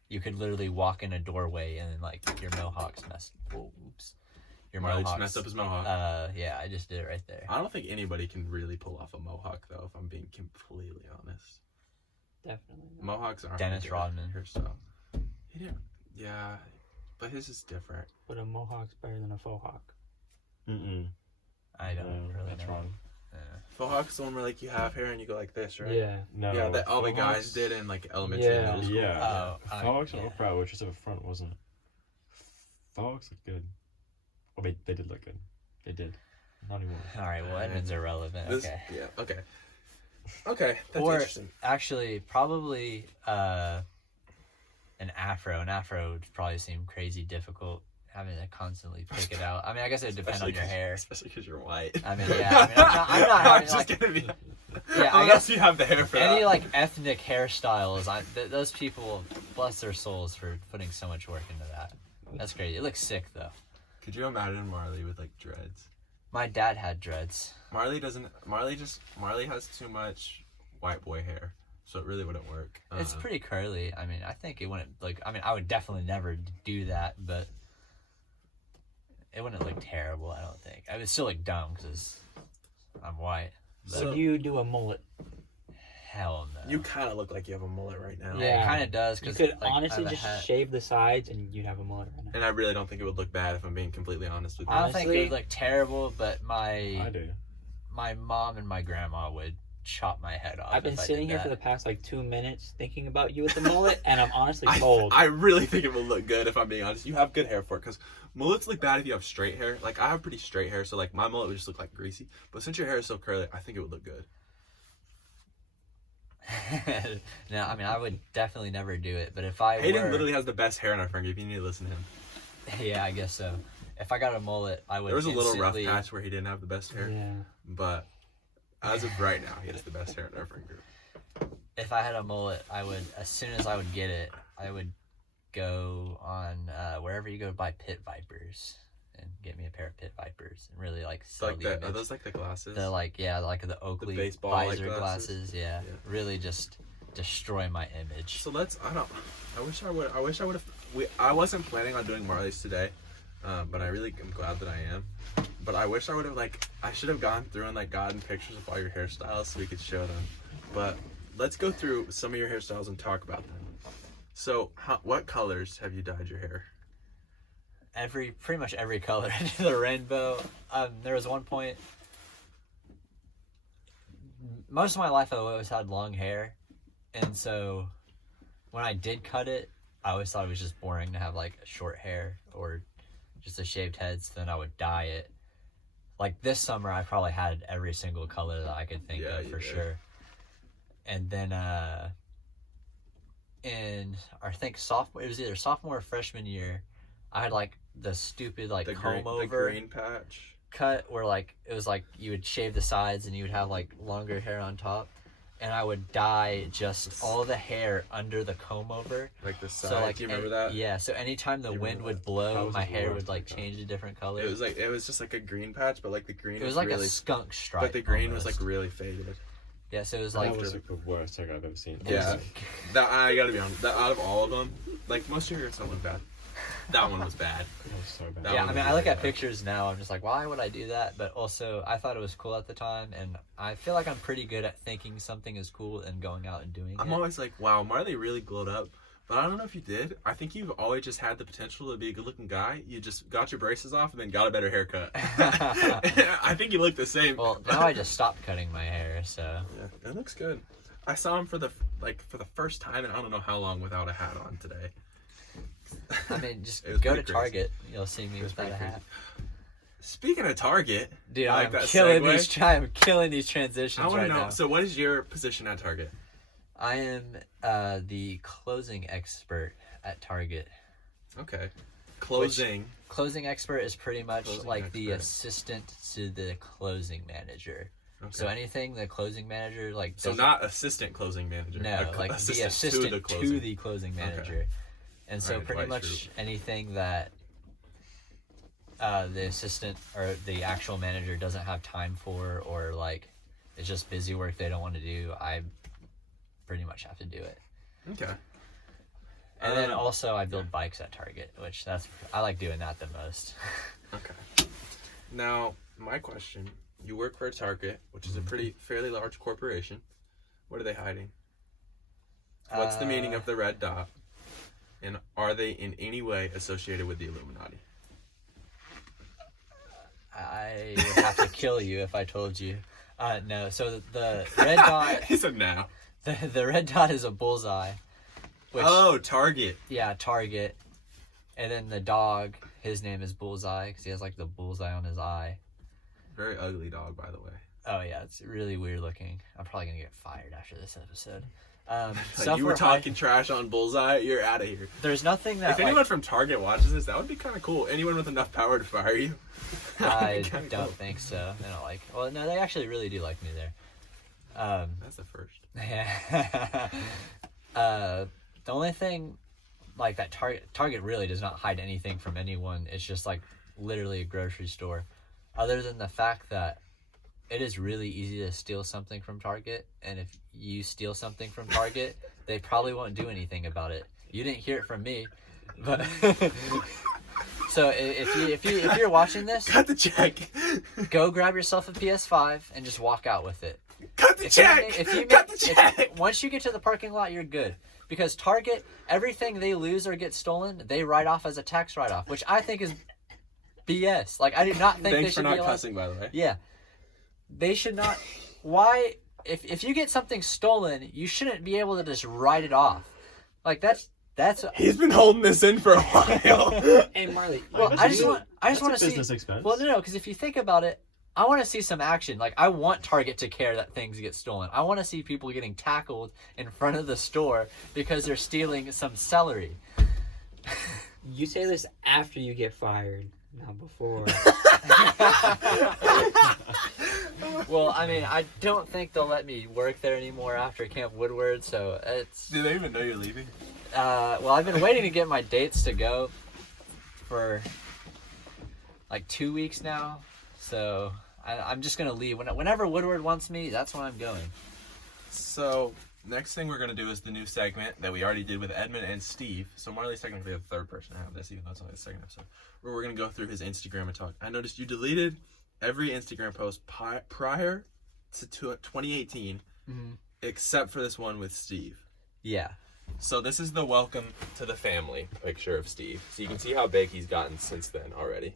you could literally walk in a doorway and then like your mohawk's messed. Whoa, oops. Your Marley just mohawk's messed up his mohawk. Yeah, I just did it right there. I don't think anybody can really pull off a mohawk, though, if I'm being completely honest. Definitely. not. Mohawks aren't Dennis a good Rodman. hairstyle. He didn't. Yeah, but his is different. But a mohawk's better than a faux hawk. Mm-mm. I don't really That's know. wrong. Faux hawk's the one where like you have hair and you go like this, right? Yeah. No. Yeah, that all the faux guys hawks- did in like elementary and Yeah. middle school. Yeah. Oh, Fox and yeah. Oprah were just at the front, wasn't it? Fox looked good. Oh, they did look good. They did. Not anymore. All right, well, Edmund's irrelevant. This- Okay. Yeah. Okay. Okay. That's Or- interesting. Actually, probably an afro. An afro would probably seem crazy difficult having to constantly pick it out. I mean, I guess it would depend on your hair. Especially because you're white. I mean, yeah. I'm not I'm having just like, gonna be. yeah. I Unless guess you have the hair for any that. like ethnic hairstyles. Those people, bless their souls for putting so much work into that. That's crazy. It looks sick though. Could you imagine Marley with like dreads? My dad had dreads. Marley doesn't. Marley has too much white boy hair, so it really wouldn't work. It's pretty curly. I mean, I think it wouldn't like. I mean, I would definitely never do that, but it wouldn't look terrible. I don't think. I would still look dumb because I'm white. But So- Would you do a mullet? hell no. You kind of look like you have a mullet right now. Yeah, Yeah. it kind of does. You Cause, could like, I honestly have a just hat. shave the sides and you'd have a mullet right now. And I really don't think it would look bad if I'm being completely honest with you. I don't think it honestly- would look terrible, but I do. my mom and my grandma would chop my head off. I've been if I sitting did here for the that. past like 2 minutes thinking about you with the mullet, and I'm honestly I cold. really think it would look good if I'm being honest. You have good hair for it because mullets look bad if you have straight hair. Like I have pretty straight hair, so like my mullet would just look like greasy. But since your hair is so curly, I think it would look good. No, I mean I would definitely never do it. But if I Hayden were, literally has the best hair in our friend group. You need to listen to him. yeah, I guess so. If I got a mullet, I would. There was a little rough instantly- patch where he didn't have the best hair, Yeah. but as of right now, he has the best hair in our friend group. If I had a mullet, I would. As soon as I would get it, I would go on wherever you go to buy pit vipers and get me a pair of pit vipers and really like So sell like the the, are image. those like the glasses? The like like the Oakley baseball-like visor glasses. Yeah, Yeah. really just destroy my image. So I wish I would have. I wasn't planning on doing Marley's today, but I really am glad that I am. But I wish I would have I should have gone through and like gotten pictures of all your hairstyles so we could show them. But let's go through some of your hairstyles and talk about them. So what colors have you dyed your hair? Pretty much every color into the rainbow. There was one point most of my life I've always had long hair, and so when I did cut it, I always thought it was just boring to have like short hair or just a shaved head, so then I would dye it. Like this summer I probably had every single color that I could think of for sure. And then in I think sophomore, it was either sophomore or freshman year, I had like the stupid like comb over the green patch cut where like it was like you would shave the sides and you would have like longer hair on top, and I would dye just all the hair under the comb over, like the side. so like do you remember that? Yeah, so anytime the wind would blow, my hair would like change a different color. It was just like a green patch, but like the green It was like really, a skunk stripe, but the green almost. was like really faded. Yeah, so it was like That was like the worst haircut I've ever seen. Yeah, that I gotta be honest. That out of all of them, like most of your haircuts don't look bad. That one was bad. That was so bad. That yeah, one I was mean, I look really at bad. pictures now, I'm just like, why would I do that? But also, I thought it was cool at the time, and I feel like I'm pretty good at thinking something is cool and going out and doing I'm it. always like, wow, Marley really glowed up. But I don't know if you did. I think you've always just had the potential to be a good-looking guy. You just got your braces off and then got a better haircut. I think you look the same. Well, now I just stopped cutting my hair, so. Yeah, it looks good. I saw him for the first time, and I don't know how long without a hat on today. I mean, just It was go to pretty crazy. Target. You'll see me It was without a pretty hat. Speaking of Target, Dude, I like I'm that killing segue. I'm killing these transitions I want right to know. now. So, what is your position at Target? I am the closing expert at Target. Okay, closing. Closing expert is pretty much Closing like the expert. assistant to the closing manager. Okay. So anything the closing manager like So doesn't- not assistant closing manager. no, like the assistant to the closing manager. And so Alright, pretty white much shirt. anything that the assistant or the actual manager doesn't have time for, or like it's just busy work they don't want to do, I pretty much have to do it. Okay. And then also I build bikes at Target, which I like doing that the most. Okay. Now, my question: you work for a Target, which is a fairly large corporation. What are they hiding? What's the meaning of the red dot? And are they in any way associated with the Illuminati? I would have to kill you if I told you. No, so the red dot, He said no. the red dot is a bullseye. Which, Oh, Target. yeah, Target. And then the dog, his name is Bullseye because he has like the bullseye on his eye. Very ugly dog, by the way. Oh yeah, it's really weird looking. I'm probably gonna get fired after this episode. Like Stuff you were where talking trash on Bullseye, you're out of here. there's nothing that If anyone from Target watches this, that would be kind of cool. Anyone with enough power to fire you. I Kinda don't cool. think so. They don't like. Well, no, they actually really do like me there. That's the first. Yeah. The only thing like that Target really does not hide anything from anyone. It's just like literally a grocery store. Other than the fact that it is really easy to steal something from Target, and if you steal something from Target, they probably won't do anything about it. You didn't hear it from me, but so if you're watching this, Cut the check. go grab yourself a PS5 and just walk out with it. Cut the check. Cut the check. Once you get to the parking lot, you're good. Because Target, everything they lose or get stolen, they write off as a tax write-off, which I think is BS. Like, I do not think they Thanks for should not be allowed. cussing, by the way. Yeah. They should not. Why? If you get something stolen, you shouldn't be able to just write it off. Like, that's. He's been holding this in for a while. Hey Marley, Well, I just want That's to a see. business expense. Well, no, because if you think about it, I want to see some action. Like, I want Target to care that things get stolen. I want to see people getting tackled in front of the store because they're stealing some celery. you say this after you get fired, not before. Well, I mean, I don't think they'll let me work there anymore after Camp Woodward, so it's... Do they even know you're leaving? well, I've been waiting to get my dates to go for like 2 weeks now, so I'm just going to leave. Whenever Woodward wants me, that's when I'm going. So, next thing we're going to do is the new segment that we already did with Edmund and Steve. So, Marley's technically the third person to have this, even though it's only the second episode. Where we're going to go through his Instagram and talk. I noticed you deleted every Instagram post prior to 2018, except for this one with Steve. Yeah. So, this is the welcome to the family picture of Steve. So, you can see how big he's gotten since then already.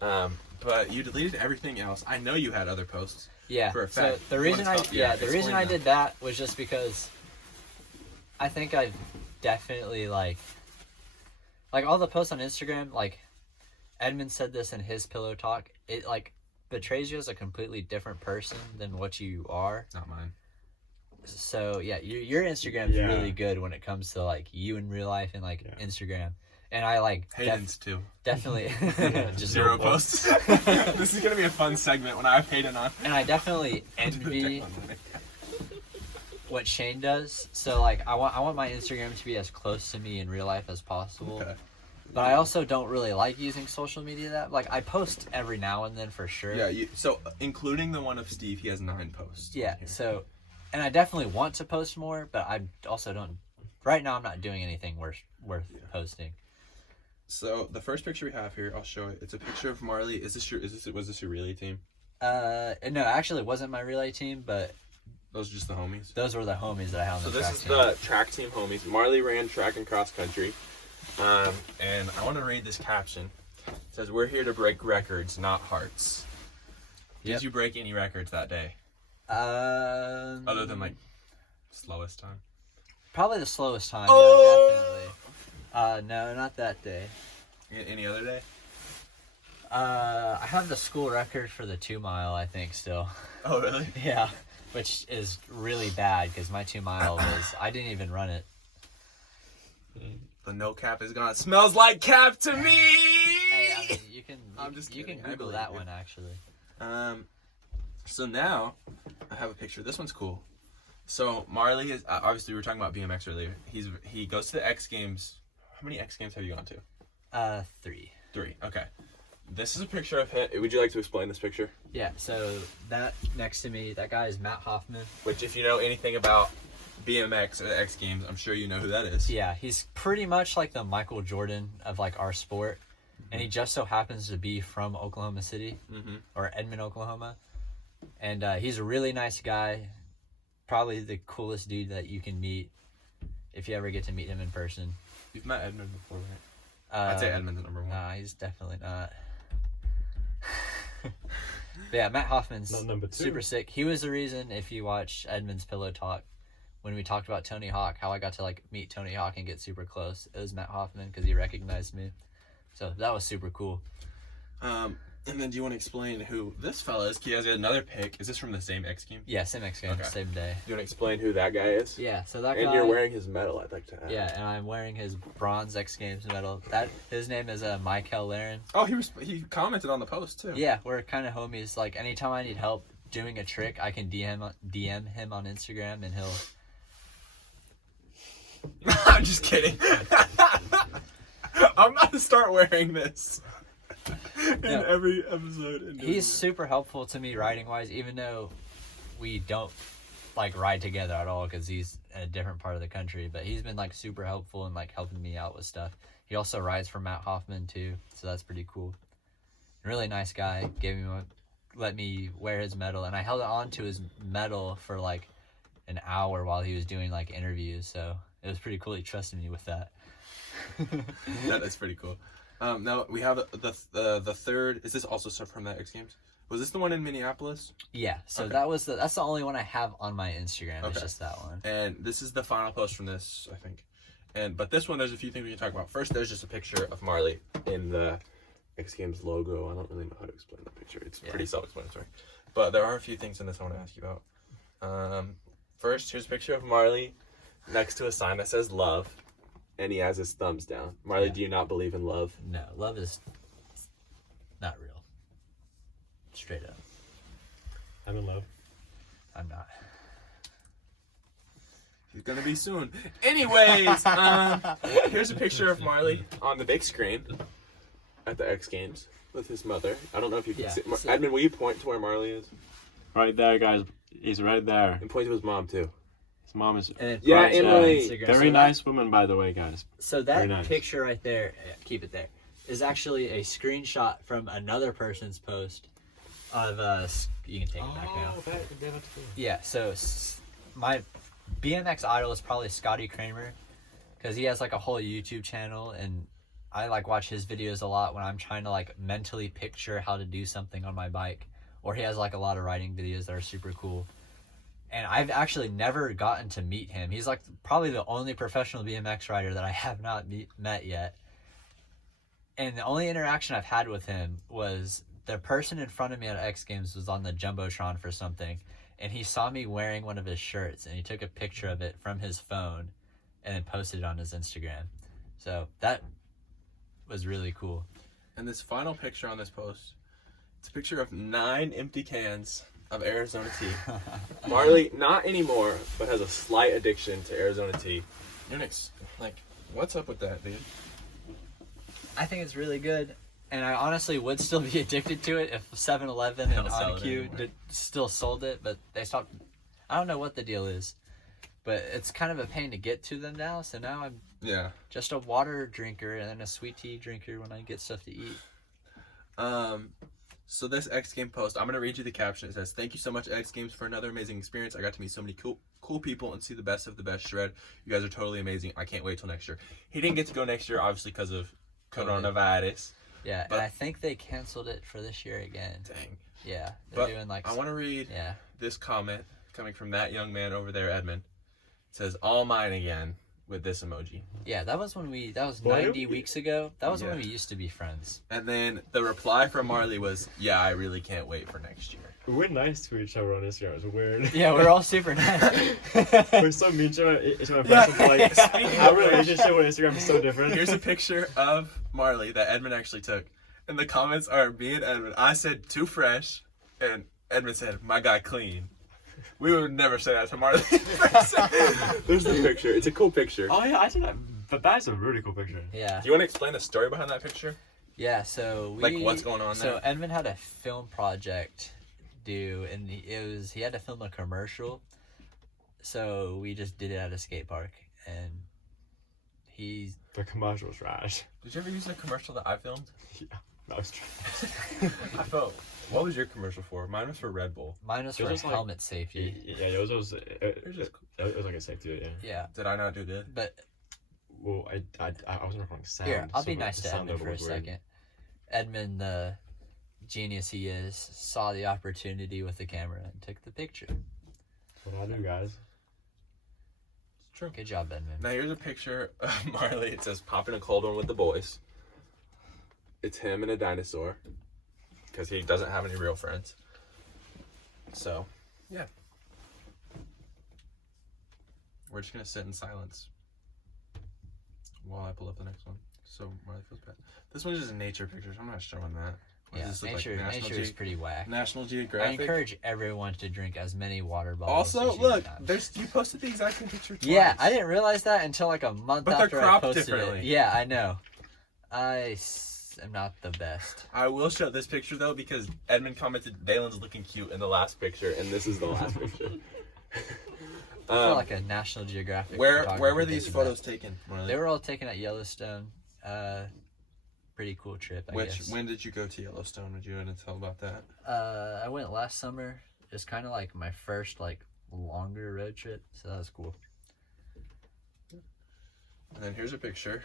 But you deleted everything else. I know you had other posts. Yeah. For a So fact. the You reason wanna I tell- yeah, the reason explain I that. did that was just because I think I definitely like all the posts on Instagram, like Edmund said this in his pillow talk, it like betrays you as a completely different person than what you are. Not mine. So yeah, your Instagram's Yeah. really good when it comes to like you in real life and like Yeah. Instagram. And I like Hayden's too. definitely just Zero posts. This is gonna be a fun segment when I have Hayden on. And I definitely envy what Shane does. So like I want my Instagram to be as close to me in real life as possible. Okay. But I also don't really like using social media that like I post every now and then for sure. Yeah. So including the one of Steve, he has 9 posts. Yeah. on here. So, and I definitely want to post more, but I also don't. Right now, I'm not doing anything worth posting. So the first picture we have here, I'll show it. It's a picture of Marley. Was this your relay team? No, actually, it wasn't my relay team, but Those are just the homies. those were the homies that I had on So the this track is team. the track team homies. Marley ran track and cross country. And I want to read this caption. It says, "We're here to break records, not hearts." Yep. Did you break any records that day? Other than like slowest time? probably the slowest time. Oh! Yeah, definitely. No, not that day. Any other day? I have the school record for the 2 mile, I think, still. Oh, really? Yeah, which is really bad because my 2 mile was I didn't even run it. The no cap is gone. Smells like cap to me. Hey, I mean, you can I'm just you can kidding. I Google believe that you. one actually. So now I have a picture. This one's cool. So Marley is obviously we were talking about BMX earlier. He goes to the X Games. How many X Games have you gone to? 3. 3. Okay. This is a picture of him. Would you like to explain this picture? Yeah, so that next to me, that guy is Matt Hoffman. Which, if you know anything about BMX or the X Games, I'm sure you know who that is. Yeah, he's pretty much like the Michael Jordan of like our sport, and he just so happens to be from Oklahoma City or Edmond, Oklahoma, and he's a really nice guy, probably the coolest dude that you can meet if you ever get to meet him in person. You've met Edmund before, right? I'd say Edmund's number 1. Nah, he's definitely not. But yeah, Matt Hoffman's Not number 2. super sick. He was the reason, if you watch Edmund's Pillow Talk, when we talked about Tony Hawk, how I got to like meet Tony Hawk and get super close. It was Matt Hoffman because he recognized me. So that was super cool. And then do you want to explain who this fella is? He has another pic. Is this from the same X Game? Yeah, same X Games, Okay. same day. Do you want to explain who that guy is? Yeah, so that And guy. you're wearing his medal, I'd like to add. Yeah, and I'm wearing his bronze X Games medal. His name is Michael Laren. Oh, he commented on the post too. Yeah, we're kind of homies. Like anytime I need help doing a trick, I can DM him on Instagram, and he'll. I'm just kidding. I'm about to start wearing this in No. every episode. And doing He's it. super helpful to me riding wise, even though we don't like ride together at all because he's in a different part of the country. But he's been like super helpful and like helping me out with stuff. He also rides for Matt Hoffman too, so that's pretty cool. Really nice guy. Let me wear his medal, and I held on to his medal for like an hour while he was doing like interviews. So it was pretty cool. He trusted me with that. That is pretty cool. Now we have the third. Is this also stuff from the X Games? Was this the one in Minneapolis? Yeah. So Okay. that's the only one I have on my Instagram. It's Okay. just that one. And this is the final post from this, I think. But this one, there's a few things we can talk about. First, there's just a picture of Marley in the X Games logo. I don't really know how to explain that picture. It's pretty self-explanatory. But there are a few things in this I want to ask you about. First, here's a picture of Marley next to a sign that says love. And he has his thumbs down. Marley, Yeah. do you not believe in love? No, love is not real. Straight up. I'm in love. I'm not. He's gonna be soon. Anyways, here's a picture of Marley on the big screen at the X Games with his mother. I don't know if you can Yeah, see. so- Edmund, will you point to where Marley is? Right there, guys. He's right there. And point to his mom too. His mom is And Yeah, right there. Emily. Very nice woman, by the way, guys. So that Very nice. picture right there, keep it there, is actually a screenshot from another person's post of you can take it back now. Yeah, so my BMX idol is probably Scotty Kramer because he has like a whole YouTube channel, and I like watch his videos a lot when I'm trying to like mentally picture how to do something on my bike, or he has like a lot of riding videos that are super cool. And I've actually never gotten to meet him. He's like probably the only professional BMX rider that I have not met yet. And the only interaction I've had with him was the person in front of me at X Games was on the Jumbotron for something, and he saw me wearing one of his shirts, and he took a picture of it from his phone and then posted it on his Instagram. So that was really cool. And this final picture on this post, it's a picture of 9 empty cans of Arizona tea. Marley, not anymore, but has a slight addiction to Arizona tea. Unix, like, what's up with that, dude? I think it's really good, and I honestly would still be addicted to it if 7-Eleven and Don't sell it OnQ anymore. still sold it, but they stopped. I don't know what the deal is, but it's kind of a pain to get to them now, so now I'm Yeah. just a water drinker and then a sweet tea drinker when I get stuff to eat. So this X Game post, I'm gonna read you the caption. It says, "Thank you so much, X Games, for another amazing experience. I got to meet so many cool people and see the best of the best shred. You guys are totally amazing. I can't wait till next year." He didn't get to go next year, obviously, because of coronavirus. Yeah, But- and I think they canceled it for this year again. Dang. Yeah, they're But doing like I want to read yeah. this comment coming from that young man over there, Edmund. It says, "All mine again," with this emoji. Yeah, that was when that was Boy, 90 weeks ago. That was when Yeah. we used to be friends. And then the reply from Marley was, "Yeah, I really can't wait for next year." We're nice to each other on Instagram. It's weird. Yeah, we're all super nice. We're so mean to each other. Like, our relationship with Instagram is so different. Here's a picture of Marley that Edmund actually took. And the comments are me and Edmund. I said, "Too fresh." And Edmund said, "My guy clean." We would never say that to Marley. There's the picture. It's a cool picture. Oh yeah, I said that. But that's a really cool picture. Yeah. Do you want to explain the story behind that picture? Yeah, so we Like, what's going on So there? Edmund had a film project due, and he had to film a commercial. So we just did it at a skate park, and he The commercial trash. Did you ever use the commercial that I filmed? Yeah, that was trash. I felt. What was your commercial for? Mine was for Red Bull. mine was It for was like- helmet safety. Yeah, it was like a safety. Yeah. Yeah, Did I not do good? but Well, I wasn't recording sound. here I'll be so nice the to sound Edmund for level a was weird. second. Edmund, the genius he is, saw the opportunity with the camera and took the picture. That's what I do, guys. It's true. Good job, Edmund. Now here's a picture of Marley. It says, "Popping a cold one with the boys." It's him and a dinosaur. Because he doesn't have any real friends. So, yeah. We're just going to sit in silence while I pull up the next one. So Marley feels bad. This one is just nature pictures. I'm not showing that. What Yeah, does this look like? nature is pretty whack. National I Geographic. encourage everyone to drink as many water bottles. Also, as you look, can. you posted the exact same picture twice. Yeah, I didn't realize that until like a month But they're after I cropped posted differently. it. Yeah, I know. I'm not the best. I will show this picture though because Edmund commented Dalen's looking cute in the last picture, and this is the last picture. I feel like a National Geographic. Where photographer were these taking that. photos taken? Marley? They were all taken at Yellowstone. Pretty cool trip, I guess. When did you go to Yellowstone? Would you want to tell about that? I went last summer. It's kind of like my first like longer road trip, so that was cool. And then here's a picture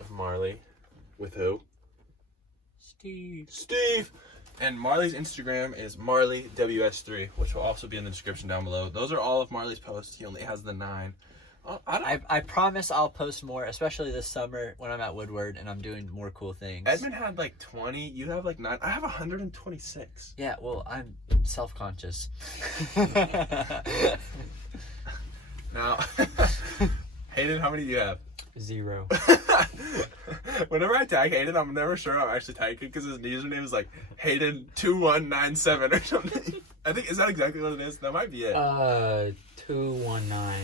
of Marley with who? Steve. And Marley's Instagram is MarleyWS3, which will also be in the description down below. Those are all of Marley's posts. He only has the 9. Oh, I promise I'll post more, especially this summer when I'm at Woodward and I'm doing more cool things. Edmund had like 20. You have like 9. I have 126. Yeah, well, I'm self-conscious. Now, Hayden, how many do you have? 0. Whenever I tag Hayden, I'm never sure I'm actually tagging because his username is like Hayden2197 or something. I think, is that exactly what it is? That might be it. 219.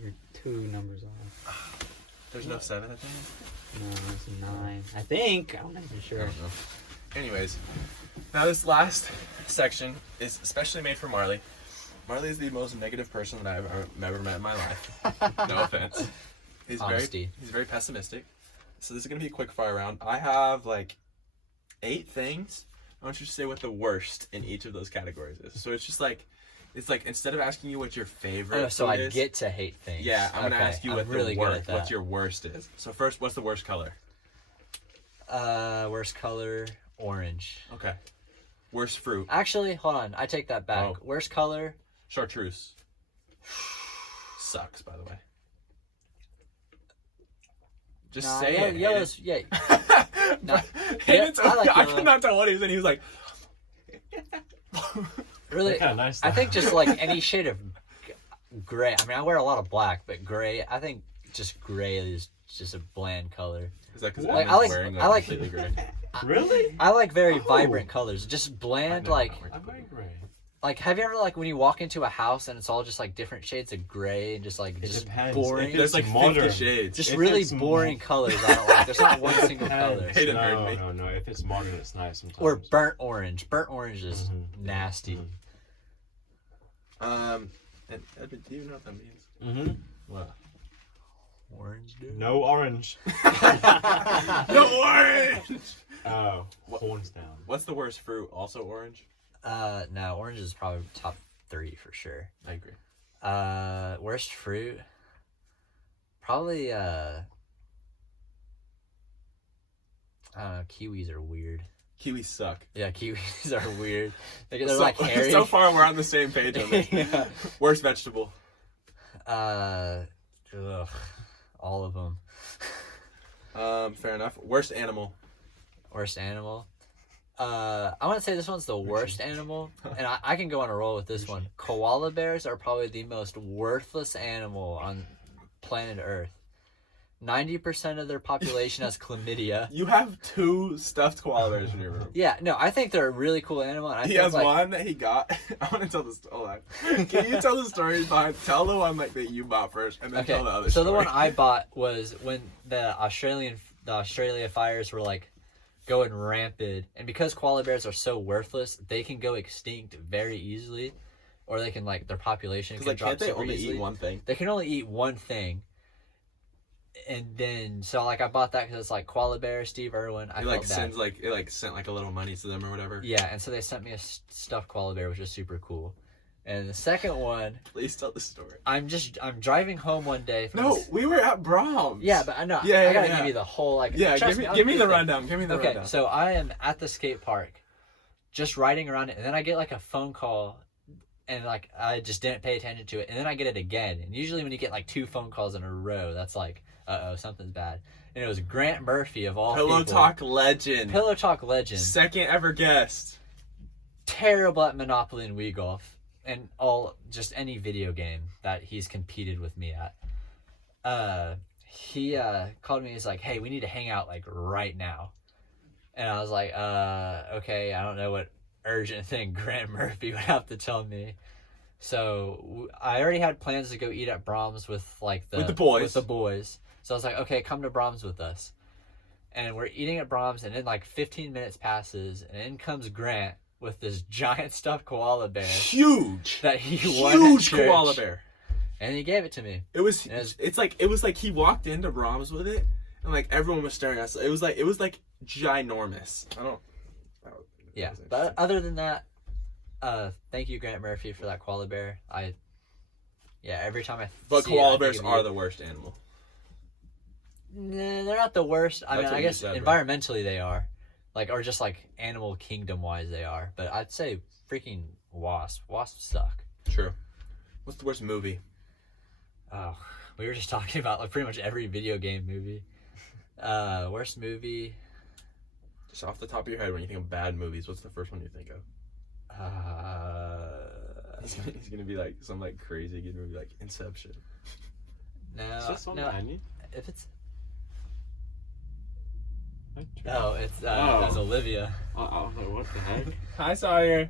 You're 2 numbers off. There's no 7 at the end? No, it's 9. I think. I'm not even I sure. don't know. Anyways, now this last section is especially made for Marley. Marley is the most negative person that I've ever met in my life. No offense. Honesty. He's very pessimistic. So this is gonna be a quick fire round. I have like 8 things. I want you to say what the worst in each of those categories is. So it's like instead of asking you what your favorite Oh, so food I is, get to hate things. yeah, I'm gonna Okay, ask you I'm what really the good worst, at that. what your worst is. So first, what's the worst color? Worst color, orange. Okay. Worst fruit, Actually, hold on. I take that back. Oh. Worst color, chartreuse. Sucks, by the way. Just nah, say it. yellow's, yeah. Nah, Hayden I like I yellow. could not tell what he was saying. He was like, Really, They're kinda nice, I think though. just like any shade of gray. I mean, I wear a lot of black, but gray. I think just gray is just a bland color. is that because Like, Evan's I like- wearing I like- completely gray? Really? I like very Oh. vibrant colors. Just bland, like I'm wearing gray. have you ever like when you walk into a house and it's all just like different shades of gray and just like It just depends. boring, If There's like It's 50 modern. shades. just if really it's boring colors. I don't like. There's not one single color. Hayden heard me. No. If it's modern, it's nice sometimes. Or burnt orange. Burnt orange is Mhm. nasty. And Edward, do you know what that means? Mm-hmm. What? Orange, dude. No orange. No orange! Oh, horns down. What's the worst fruit? Also orange? No, orange is probably top 3 for sure. I agree. Worst fruit? Probably, I don't know, kiwis are weird. Kiwis suck. Yeah, kiwis are weird. They're like hairy. So far, we're on the same page on this. Yeah. Worst vegetable? Ugh, all of them. Fair enough. Worst animal? Worst animal? I want to say this one's the worst animal, and I can go on a roll with this one. Koala bears are probably the most worthless animal on planet Earth. 90% of their population has chlamydia. You have 2 stuffed koala bears in your room. Yeah, no, I think they're a really cool animal. And I He think has like, one that he got. I want to tell this. Hold on. Can you tell the story behind? Tell the one like that you bought first, and then Okay, tell the other so story. the one I bought was when the Australia fires were like going rampant, and because koala bears are so worthless, they can go extinct very easily, or they can like their population can like, drop can't they super only easily. eat one thing? They can only eat one thing. And then, so like I bought that because it's like koala bear, Steve Irwin. I It felt like bad. sends like it like sent like a little money to them or whatever. Yeah, and so they sent me a stuffed koala bear, which was super cool. And the second one, Please tell the story. I'm driving home one day. From No, this- we were at Brahms. yeah, but I know. Yeah, I gotta yeah. give you the whole like. Yeah, trust give me I'll give me you the thing. rundown. Give me the Okay, rundown. so I am at the skate park, just riding around it, and then I get like a phone call, and like I just didn't pay attention to it, and then I get it again. And usually when you get like 2 phone calls in a row, that's like, something's bad. And it was Grant Murphy of all Pillow people. Talk legend. Pillow Talk legend. Second ever guest. Terrible at Monopoly and Wii Golf, and just any video game that he's competed with me at. He called me. He's like, "Hey, we need to hang out like right now." And I was like, okay, I don't know what urgent thing Grant Murphy would have to tell me. So I already had plans to go eat at Brahms with like With the boys. With the boys. So I was like, okay, come to Brahms with us. And we're eating at Brahms, and then like 15 minutes passes, and in comes Grant with this giant stuffed koala bear Huge. that he won at Huge church. koala bear. And he gave it to me. It was. Yes. It was like he walked into Brahms with it, and like everyone was staring at us. It was like ginormous. I don't. Yeah, but other than that, thank you, Grant Murphy, for that koala bear. Every time I But see it, I koala think bears of are you. the worst animal. Nah, they're not the worst. I That's mean, what I you guess said, bro. environmentally they are, like, or just like animal kingdom wise they are. But I'd say freaking wasps. Wasps suck. True. What's the worst movie? Oh, we were just talking about like pretty much every video game movie. Worst movie. Just off the top of your head, when you think of bad movies, what's the first one you think of? He's gonna be like some like crazy good movie like Inception. Is this on no. Annie? If it's What? no, it's Oh. it's Olivia. I was like, what the heck? Hi Sawyer.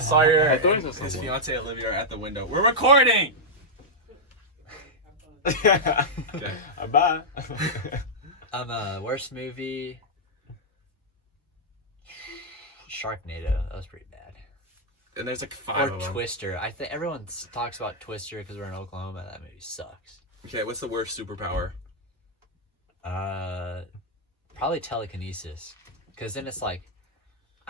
Sawyer I thought it and was his someone. fiance Olivia are at the window. We're recording. Okay. Bye. Worst movie. Sharknado. That was pretty bad. And there's like 5 Or of them. Twister. I think everyone talks about Twister because we're in Oklahoma. That movie sucks. Okay, what's the worst superpower? Probably telekinesis, because then it's like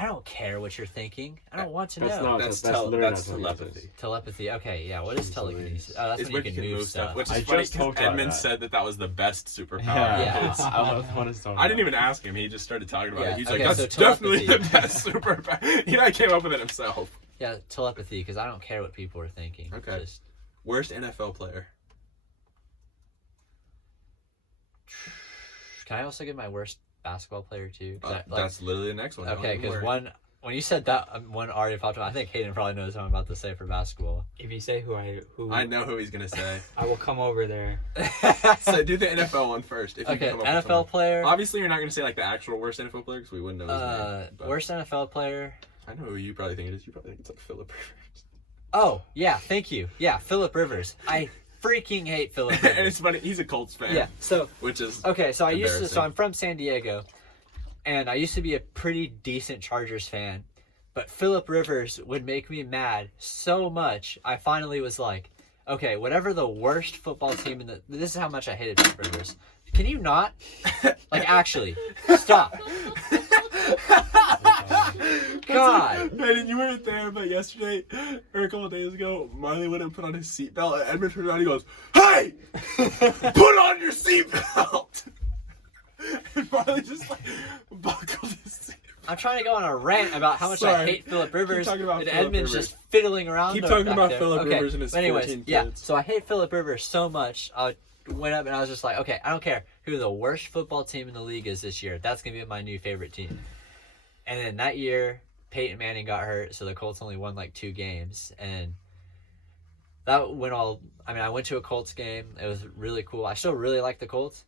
I don't care what you're thinking. I don't want to That's know. not- That's literally that's not telepathy. Telepathy. Okay, yeah. What is telekinesis? Oh, that's It's when you can move stuff. which I is funny just 'cause talked about Edmund that. said that was the best superpower. Yeah. I was want to talk I didn't even ask him. He just started talking about Yeah, it. He's okay, like, so that's definitely the telepathy. best superpower. He like came up with it himself. Yeah, telepathy. Because I don't care what people are thinking. Okay. Just, Worst NFL player. can I also give my worst basketball player too? 'Cause That's literally the next one. Don't okay, even because worry. one when you said that one already popped up. I think Hayden probably knows what I'm about to say for basketball. If you say who I know who he's gonna say. I will come over there. So do the NFL one first. If you Okay, come up with NFL someone. player. Obviously, you're not gonna say like the actual worst NFL player because we wouldn't know his name. But Worst NFL player. I know who you probably think it is. You probably think it's like Philip Rivers. Oh yeah, thank you. Yeah, Philip Rivers. I freaking hate Philip Rivers. And it's funny. He's a Colts fan. Yeah. So Which is okay, so embarrassing. I'm from San Diego, and I used to be a pretty decent Chargers fan, but Philip Rivers would make me mad so much. I finally was like, okay, whatever the worst football team this is how much I hated Philip Rivers. Can you not? Like actually, stop. God. Man, you weren't there, but yesterday, or a couple of days ago, Marley wouldn't put on his seatbelt, and Edmund turned around and he goes, "Hey! Put on your seatbelt!" And Marley just like buckled his seatbelt. I'm trying to go on a rant about how much I Sorry. hate Philip Rivers, talking about and Phillip Edmund's Rivers. just fiddling around. Keep back talking about there. Phillip Okay, Rivers and his but anyways, 14 yeah. kids. So I hate Philip Rivers so much. I went up and I was just like, okay, I don't care who the worst football team in the league is this year. That's gonna be my new favorite team. And then that year, Peyton Manning got hurt, so the Colts only won like 2 games, and that went all. I mean, I went to a Colts game. It was really cool. I still really like the Colts,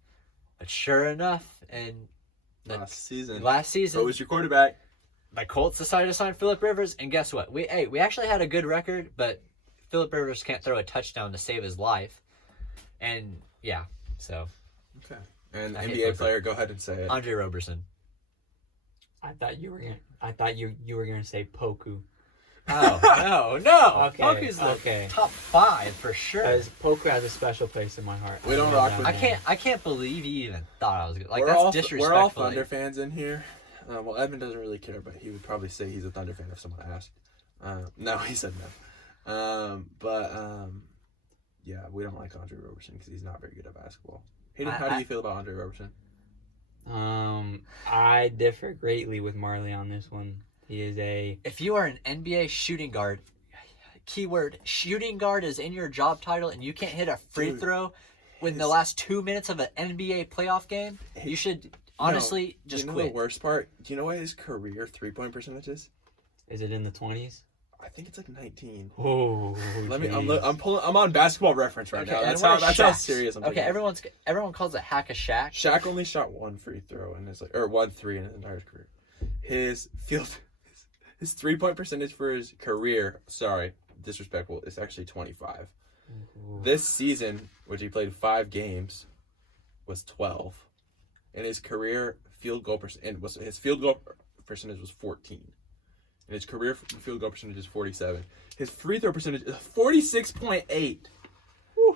but sure enough, and Last season. last What was your quarterback? the Colts decided to sign Philip Rivers, and guess what? We actually had a good record, but Philip Rivers can't throw a touchdown to save his life, and yeah, so Okay. And I hate NBA Phillip player, go ahead and say it. Andre Roberson. I thought you were gonna say Poku. Oh no! Okay, Poku's the okay. top 5 for sure. Because Poku has a special place in my heart. We don't I know rock that with man. I can't believe he even thought I was good. Like we're that's all disrespectful. We're all Thunder fans in here. Well, Edmund doesn't really care, but he would probably say he's a Thunder fan if someone asked. No, he said no. Yeah, we don't like Andre Roberson because he's not very good at basketball. Hayden, how do you feel about Andre Roberson? I differ greatly with Marley on this one. He is If you are an NBA shooting guard, keyword shooting guard is in your job title, and you can't hit a free Dude, throw within the last 2 minutes of an NBA playoff game, you should honestly just you know quit. The worst part? Do you know what his career 3-point percentage is? it in the 20s? I think it's like 19. Oh, Let me. jeez. I'm on Basketball Reference right Okay, now. and That's what how. is That's how Shaq's? serious I'm. Okay, taking it. everyone calls it hack a Shaq. Shaq only shot 1 free throw in his or 1 3 in his entire career. His 3-point percentage for his career, sorry, disrespectful, is actually 25. Ooh. This season, which he played 5 games, was 12. And his career field goal percentage was 14. And his career field goal percentage is 47. His free throw percentage is 46.8.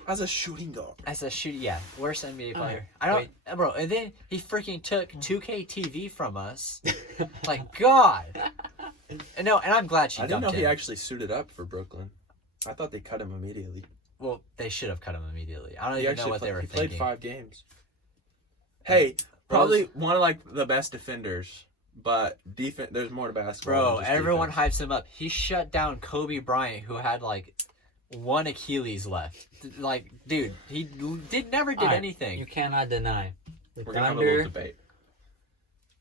As a shooting guard. As a shooting, yeah, worst NBA player. Alright, I don't, bro. And then he freaking took 2K TV from us. Like God. And no, and I'm glad she I didn't know dumped he him. actually suited up for Brooklyn. I thought they cut him immediately. Well, they should have cut him immediately. I don't He even know actually what they were he thinking. played 5 games. Hey, probably one of like the best defenders, but defense. There's more to basketball. Bro, than just everyone defense. hypes him up. He shut down Kobe Bryant, who had like 1 Achilles left. Like, dude, he never did Alright, anything. You cannot deny the We're gonna have a little Thunder debate.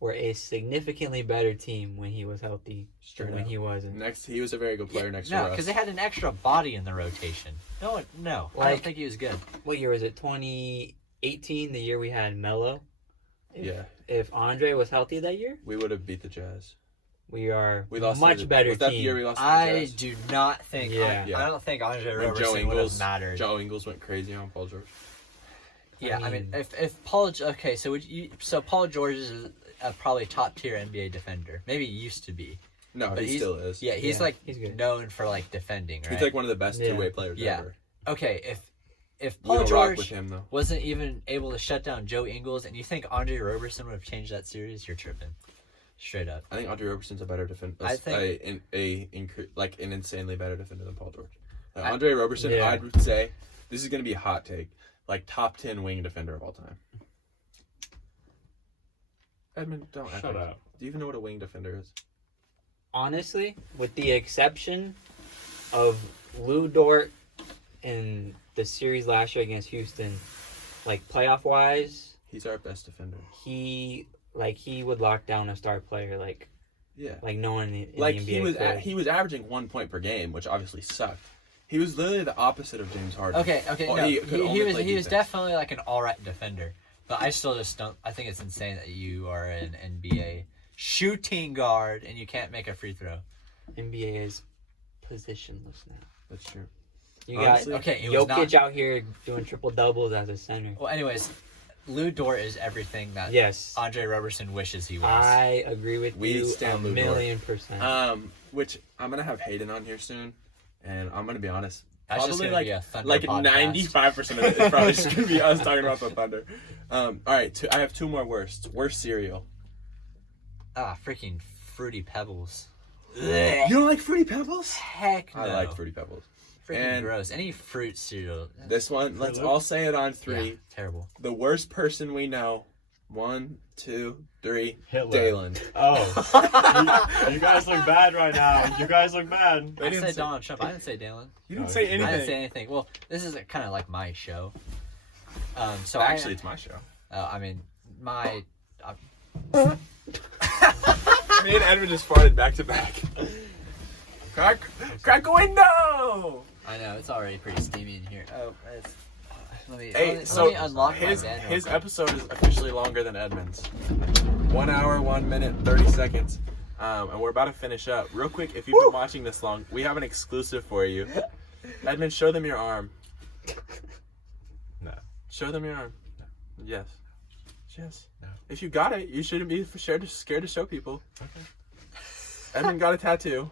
were a significantly better team when he was healthy Straight than when up. he wasn't. Next, he was a very good player next to No, Russ. because they had an extra body in the rotation. No, I don't Like- think he was good. What year was it? 2018, the year we had Melo. Yeah, If Andre was healthy that year, we would have beat the Jazz. we are We lost. much to the, better was that team. the year we lost to the I Jazz? do not think. Yeah. Yeah. I don't think Andre When Roberson would have mattered. Joe Ingles went crazy on Paul George. Yeah, I I mean, mean- if Paul, okay, so Paul George is a probably top tier NBA defender. Maybe he used to be. No, But he he's- still is. Yeah, he's Yeah, like he's good. known for like defending, right? He's like one of the best Yeah. two-way players Yeah. ever. Okay, if We Paul don't rock with George him though. wasn't even able to shut down Joe Ingles, and you think Andre Roberson would have changed that series, you're tripping. Straight up. I think Andre Roberson's a better defender. I think An insanely better defender than Paul George. Andre Roberson, Yeah. I would say, this is going to be a hot take, like top 10 wing defender of all time. Edmund, don't act Shut like- up. Do you even know what a wing defender is? Honestly, with the exception of Lou Dort in the series last year against Houston, like playoff wise, He's our best defender. he would lock down a star player like Yeah. no one in Like the NBA he was averaging 1 point per game, which obviously sucked. He was literally the opposite of James Harden. Okay, Oh, no, he could only he was play defense. definitely like an all right defender, but I still just don't. I think it's insane that you are an NBA shooting guard and you can't make a free throw. NBA is positionless now. That's true. You Honestly, got okay, it was Jokic not- out here doing triple doubles as a center. Well, anyways, Lou Dort is everything that Yes, Andre Roberson wishes he was. I agree with We you stand Lou Dort. 1,000,000%. Which I'm gonna have Hayden on here soon, and I'm gonna be honest. That's just Probably gonna be a Thunder like podcast. 95% of it is probably just gonna be us talking about the Thunder. All right, I have two more worst. Worst cereal. Freaking Fruity Pebbles. You don't like Fruity Pebbles? Heck no. I like Fruity Pebbles. Freaking and- gross. Any fruit cereal. This one, let's all say it on three. Yeah, terrible. The worst person we know. 1, 2, 3. Hitler. Dalen. Oh. you guys look bad right now. You guys look bad. They I didn't said say- Donald Trump. I didn't say Dalen. You didn't Oh, say I I didn't anything. say anything. Well, this is kind of like my show. So Actually, it's my show. I mean, my. Me and Edwin just farted back to back. Crack a window! I know it's already pretty steamy in here. Oh, it's. Hey, let so me unlock my his van real his quick. episode is officially longer than Edmund's. 1 hour, 1 minute, 30 seconds. And we're about to finish up. Real quick, if you've been watching this long, we have an exclusive for you. Edmund, show them your arm. No. Show them your arm. Yes. Yes. No. If you got it, you shouldn't be scared to show people. Okay. Edmund got a tattoo.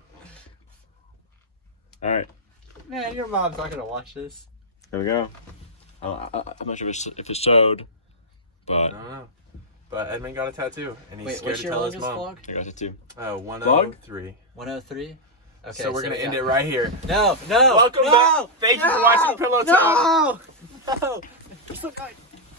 All right. Man, your mom's not gonna watch this. Here we go. I'm not sure if it showed, I but don't know. But Edmund got a tattoo, and he's Wait, scared what's to your tell his longest mom. vlog? I got it too. 103. 103. Okay, So we're gonna we end got- it right here. No, no. Welcome no, back. Thank you for watching Pillow Talk. No, no. You're so kind.